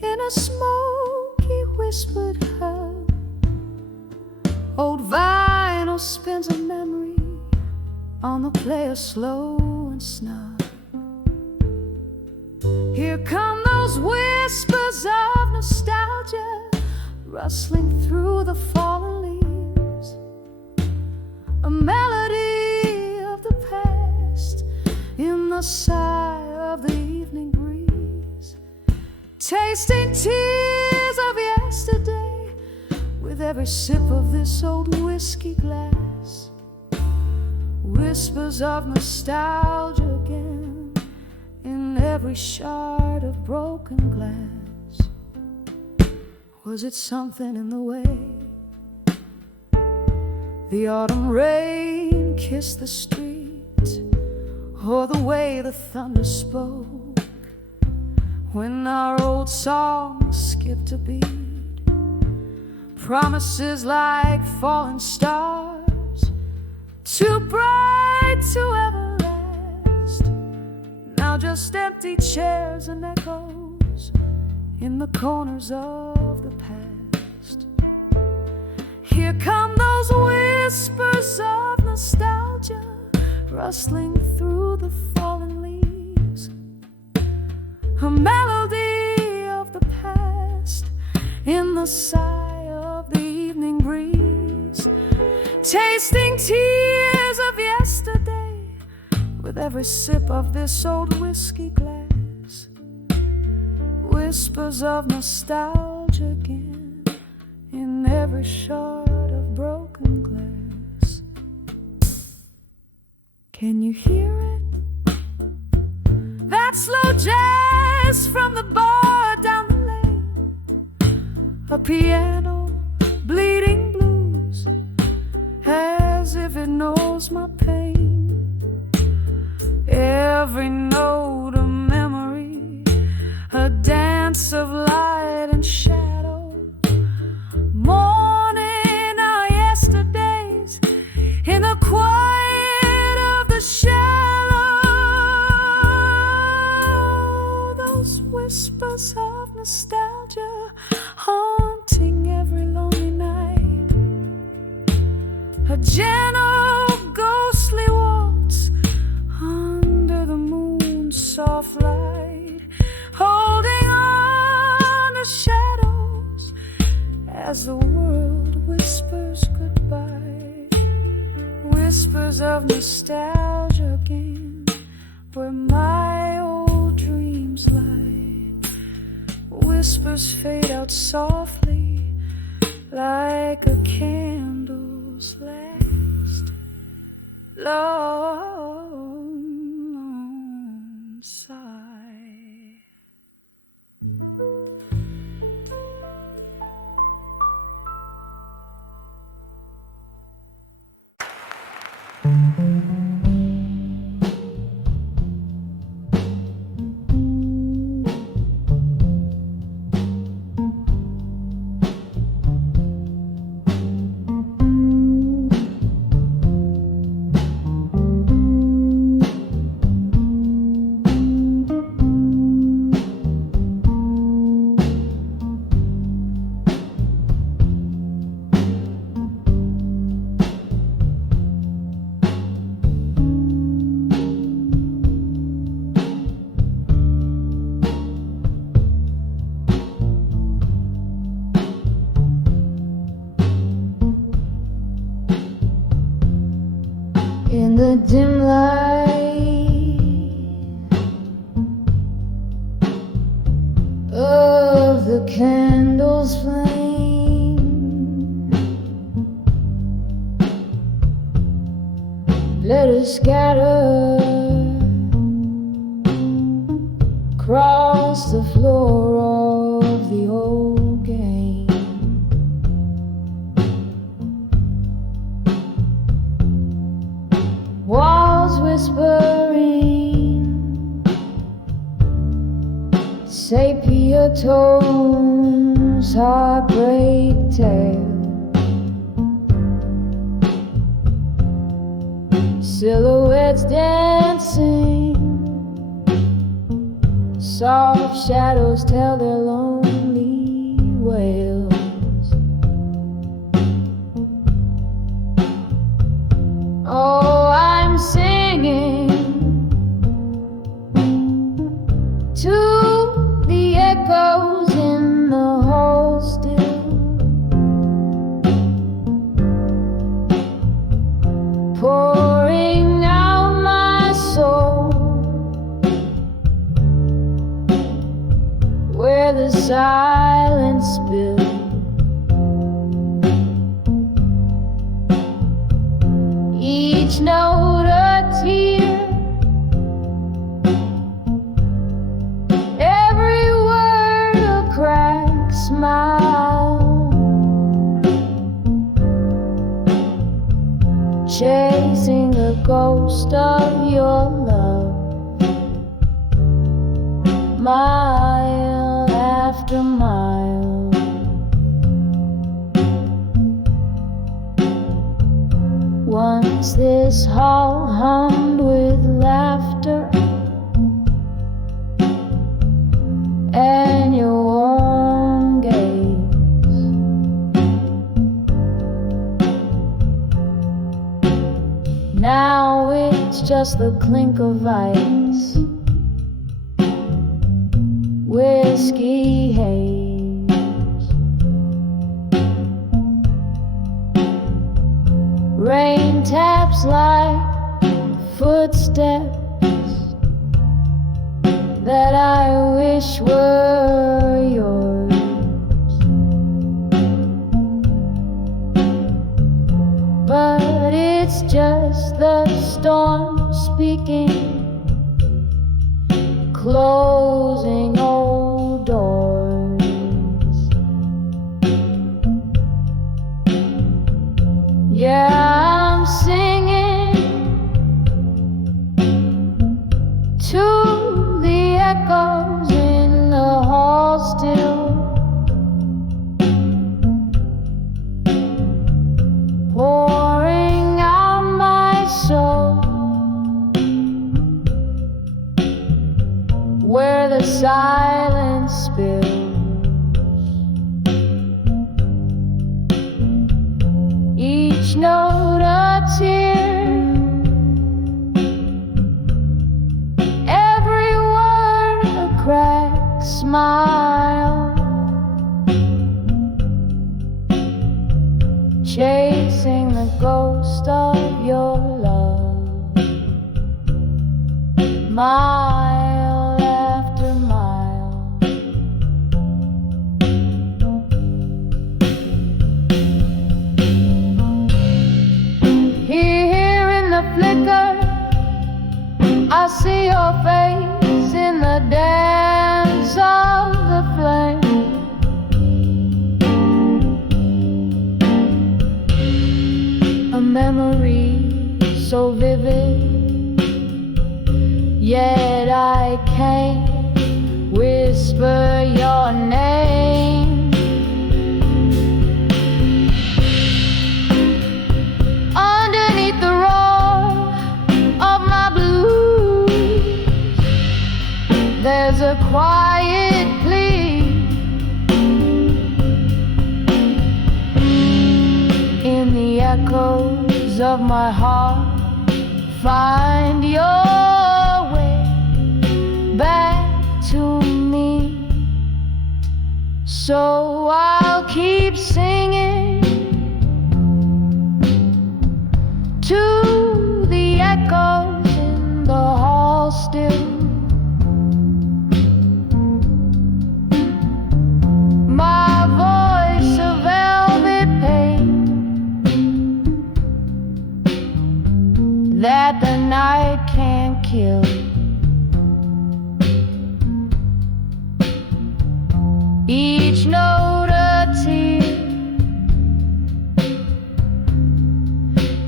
in a smoky whispered hug. Old vinyl spins a memory on the player slow and snug. Here come those whispers of nostalgia rustling through the fallen leaves, a melody of the past in the sigh of the evening breeze, tasting tears of yesterday with every sip of this old whiskey glass. Whispers of nostalgia again in every shard of broken glass. Was it something in the way the autumn rain kissed the street, or the way the thunder spoke when our old song skipped a beat? Promises like falling stars, too bright to ever last. Now just empty chairs and echoes in the corners of the past. Here come those whispers of nostalgia rustling through the fallen leaves, a melody of the past in the sigh of the evening breeze, tasting tears of yesterday with every sip of this old whiskey glass. Whispers of nostalgia again in every shard of broken glass. Can you hear it? That slow jazz from the bar down the lane, a piano bleeding blues as if it knows my pain. Every note a memory, a dance of light and shadow, mourning our yesterdays in the quiet of the shallow. Those whispers of nostalgia haunting every lonely night, a gentle ghostly waltz under the moon's soft light, holding on to shadows as the world whispers goodbye. Whispers of nostalgia again where my old dreams lie. Whispers fade out softly like a candle's last long sigh. dim light of the candle's flame, let us scatter across the floor of the old game. Walls whispering sepia tones, heartbreak tale, silhouettes dancing, soft shadows tell their lonely wails. Oh, I'm singing to the echoes in the hall still, pouring out my soul where the silence spills. Each note a tear, every word a cracked smile, chasing the ghost of your love, mile after mile. Once this hall hummed with laughter and your warm gaze. Now it's just the clink of ice, whiskey haze, rain taps like footsteps that I wish were yours. But it's just the storm speaking, closing old doors. Yeah, I'm singing to the echoes in the hall still, pouring out my soul where the silence spills. Each note a tear, every word a cracked smile, chasing the ghost of your love, mile after mile. Here in the flicker, I see your face in the dance of the flame. A memory so vivid, yet I can't whisper your name. Underneath the roar of my blues, there's a quiet plea. In the echoes of my heart, find your way back to me. So I'll keep singing to the echo still. My voice a velvet pain that the night can't kill. Each note a tear,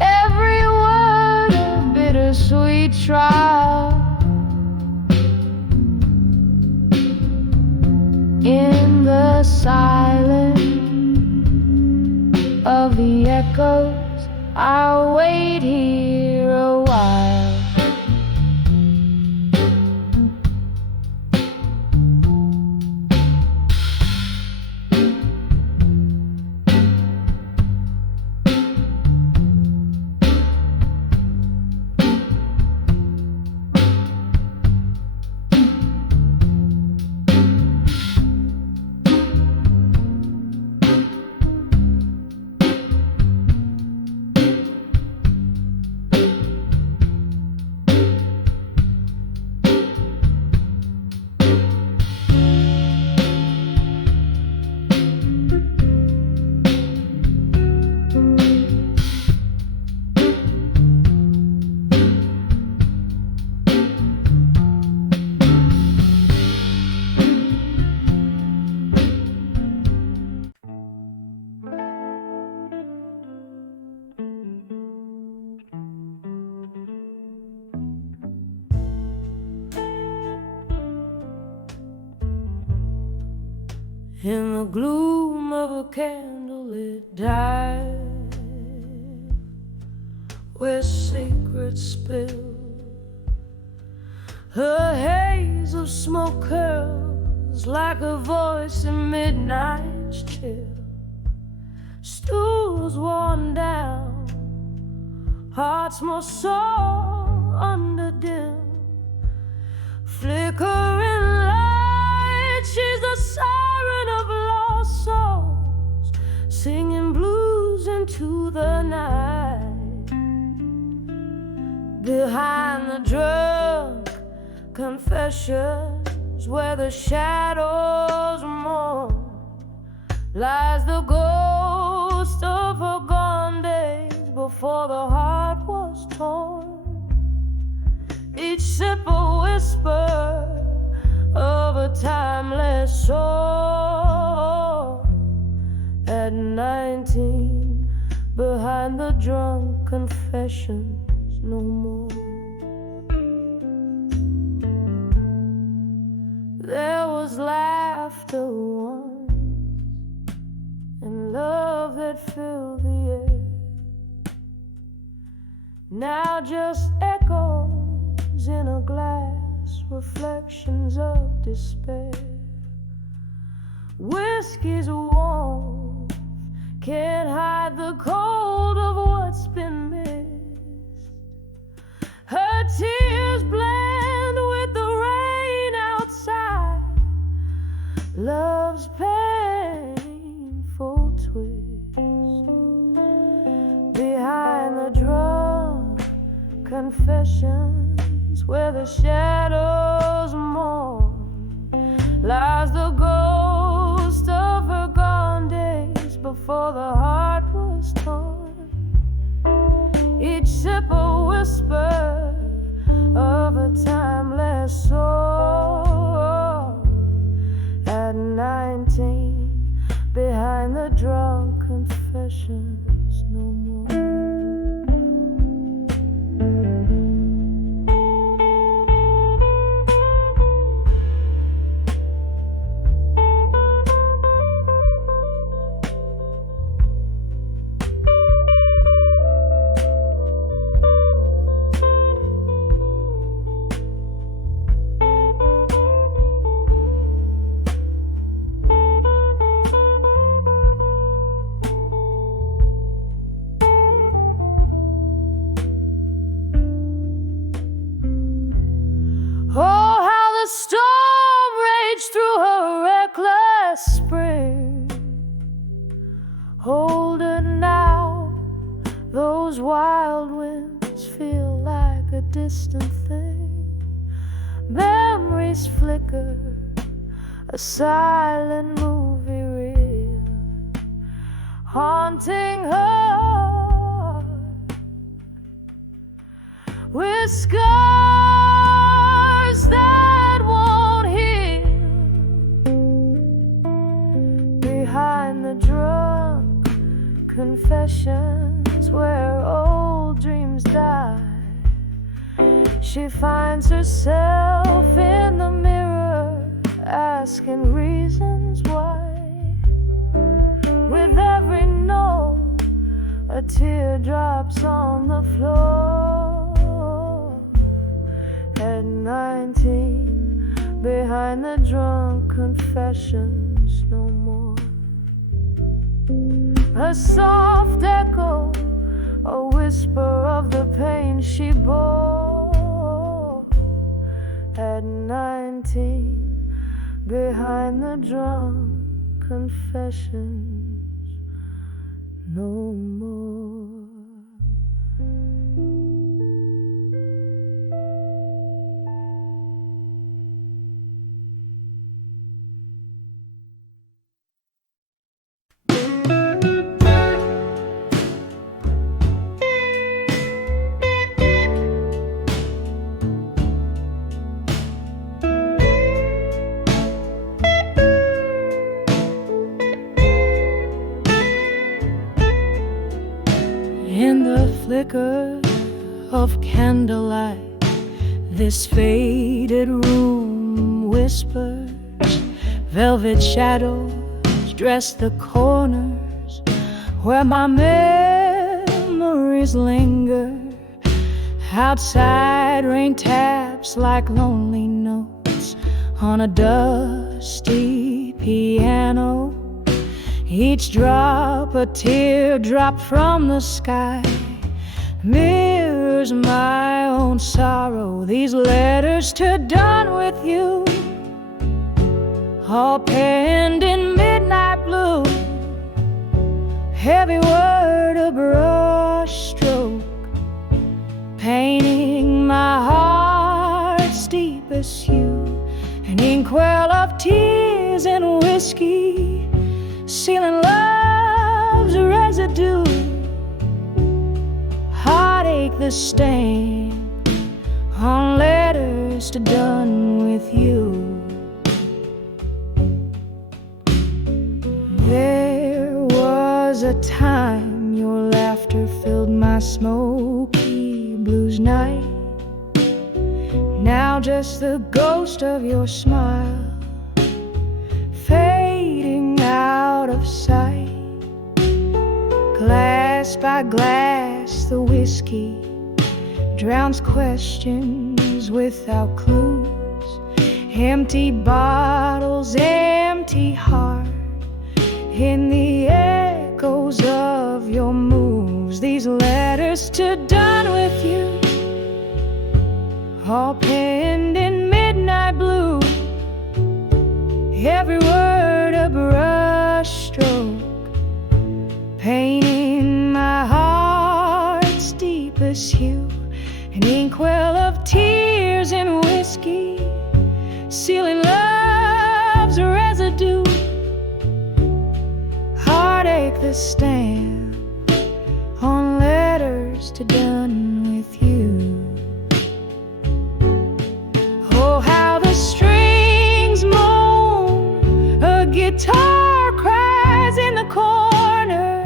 every word a bittersweet trial. In the silence of the echoes, I'll wait here a while. In the gloom of a candlelit dive, where secrets spill, her haze of smoke curls like a voice in midnight's chill. Stools worn down, hearts more sore under dim, flickering light. She's the siren of lost souls, singing blues into the night. Behind the drunk confessions, where the shadows mourn, lies the ghost of her gone days before the heart was torn. Each sip a whisper of a timeless soul. At 19, behind the drunk confessions, no more. There was laughter once, and love that filled the air. Now just echoes in a glass, reflections of despair. Whiskey's warmth can't hide the cold of what's been missed. Her tears blend with the rain outside, love's painful twist. Behind the drunk confessions, where the shadows mourn, lies the ghost of her gone days before the heart was torn. Each sip a whisper of a timeless soul. At 19, behind the drunk confessions, no more. Hold it now, those wild winds feel like a distant thing. Memories flicker, a silent movie reel, haunting her with scars that won't heal. Behind the drunk confessions where old dreams die, she finds herself in the mirror, asking reasons why. With every no, a tear drops on the floor. At 19, behind the drunk confessions no more. A soft echo, a whisper of the pain she bore. At 19, behind the drunk confessions no more. In the flicker of candlelight, this faded room whispers. Velvet shadows dress the corners where my memories linger. Outside, rain taps like lonely notes on a dusty piano. Each drop a teardrop from the sky mirrors my own sorrow. These letters to done with you, all penned in midnight blue. Heavy word, a brush stroke, painting my heart's deepest hue. An inkwell of tears and whiskey, sealing love's residue. Heartache, the stain on letters to done with you. There was a time your laughter filled my smoky blues night. Now just the ghost of your smile, fading out of sight. Glass by glass, the whiskey drowns questions without clues. Empty bottles, empty heart, in the echoes of your moves. These letters to done with you, all penned in midnight blue. Every word a brush stroke, painting my heart's deepest hue. An inkwell of tears and whiskey, sealing love's residue. Heartache, the stamp on letters to done with you. Oh, how the strings moan, a guitar cries in the corner,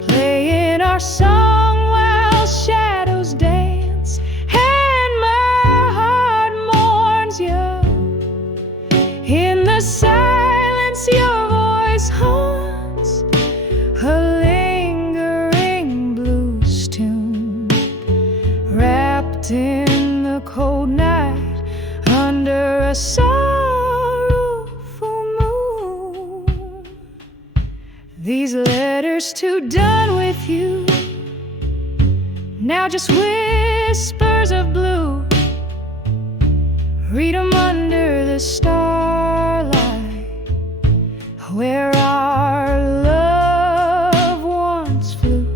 playing our song while shadows dance, and my heart mourns you. In the silence your voice haunts, a lingering blues tune, wrapped in the cold night under a sorrowful moon. These letters to done with you, now just whispers of blue. Read 'em under the starlight, where our love once flew.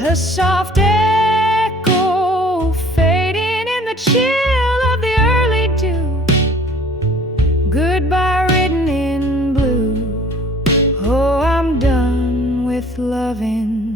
A soft echo fading in the chill of loving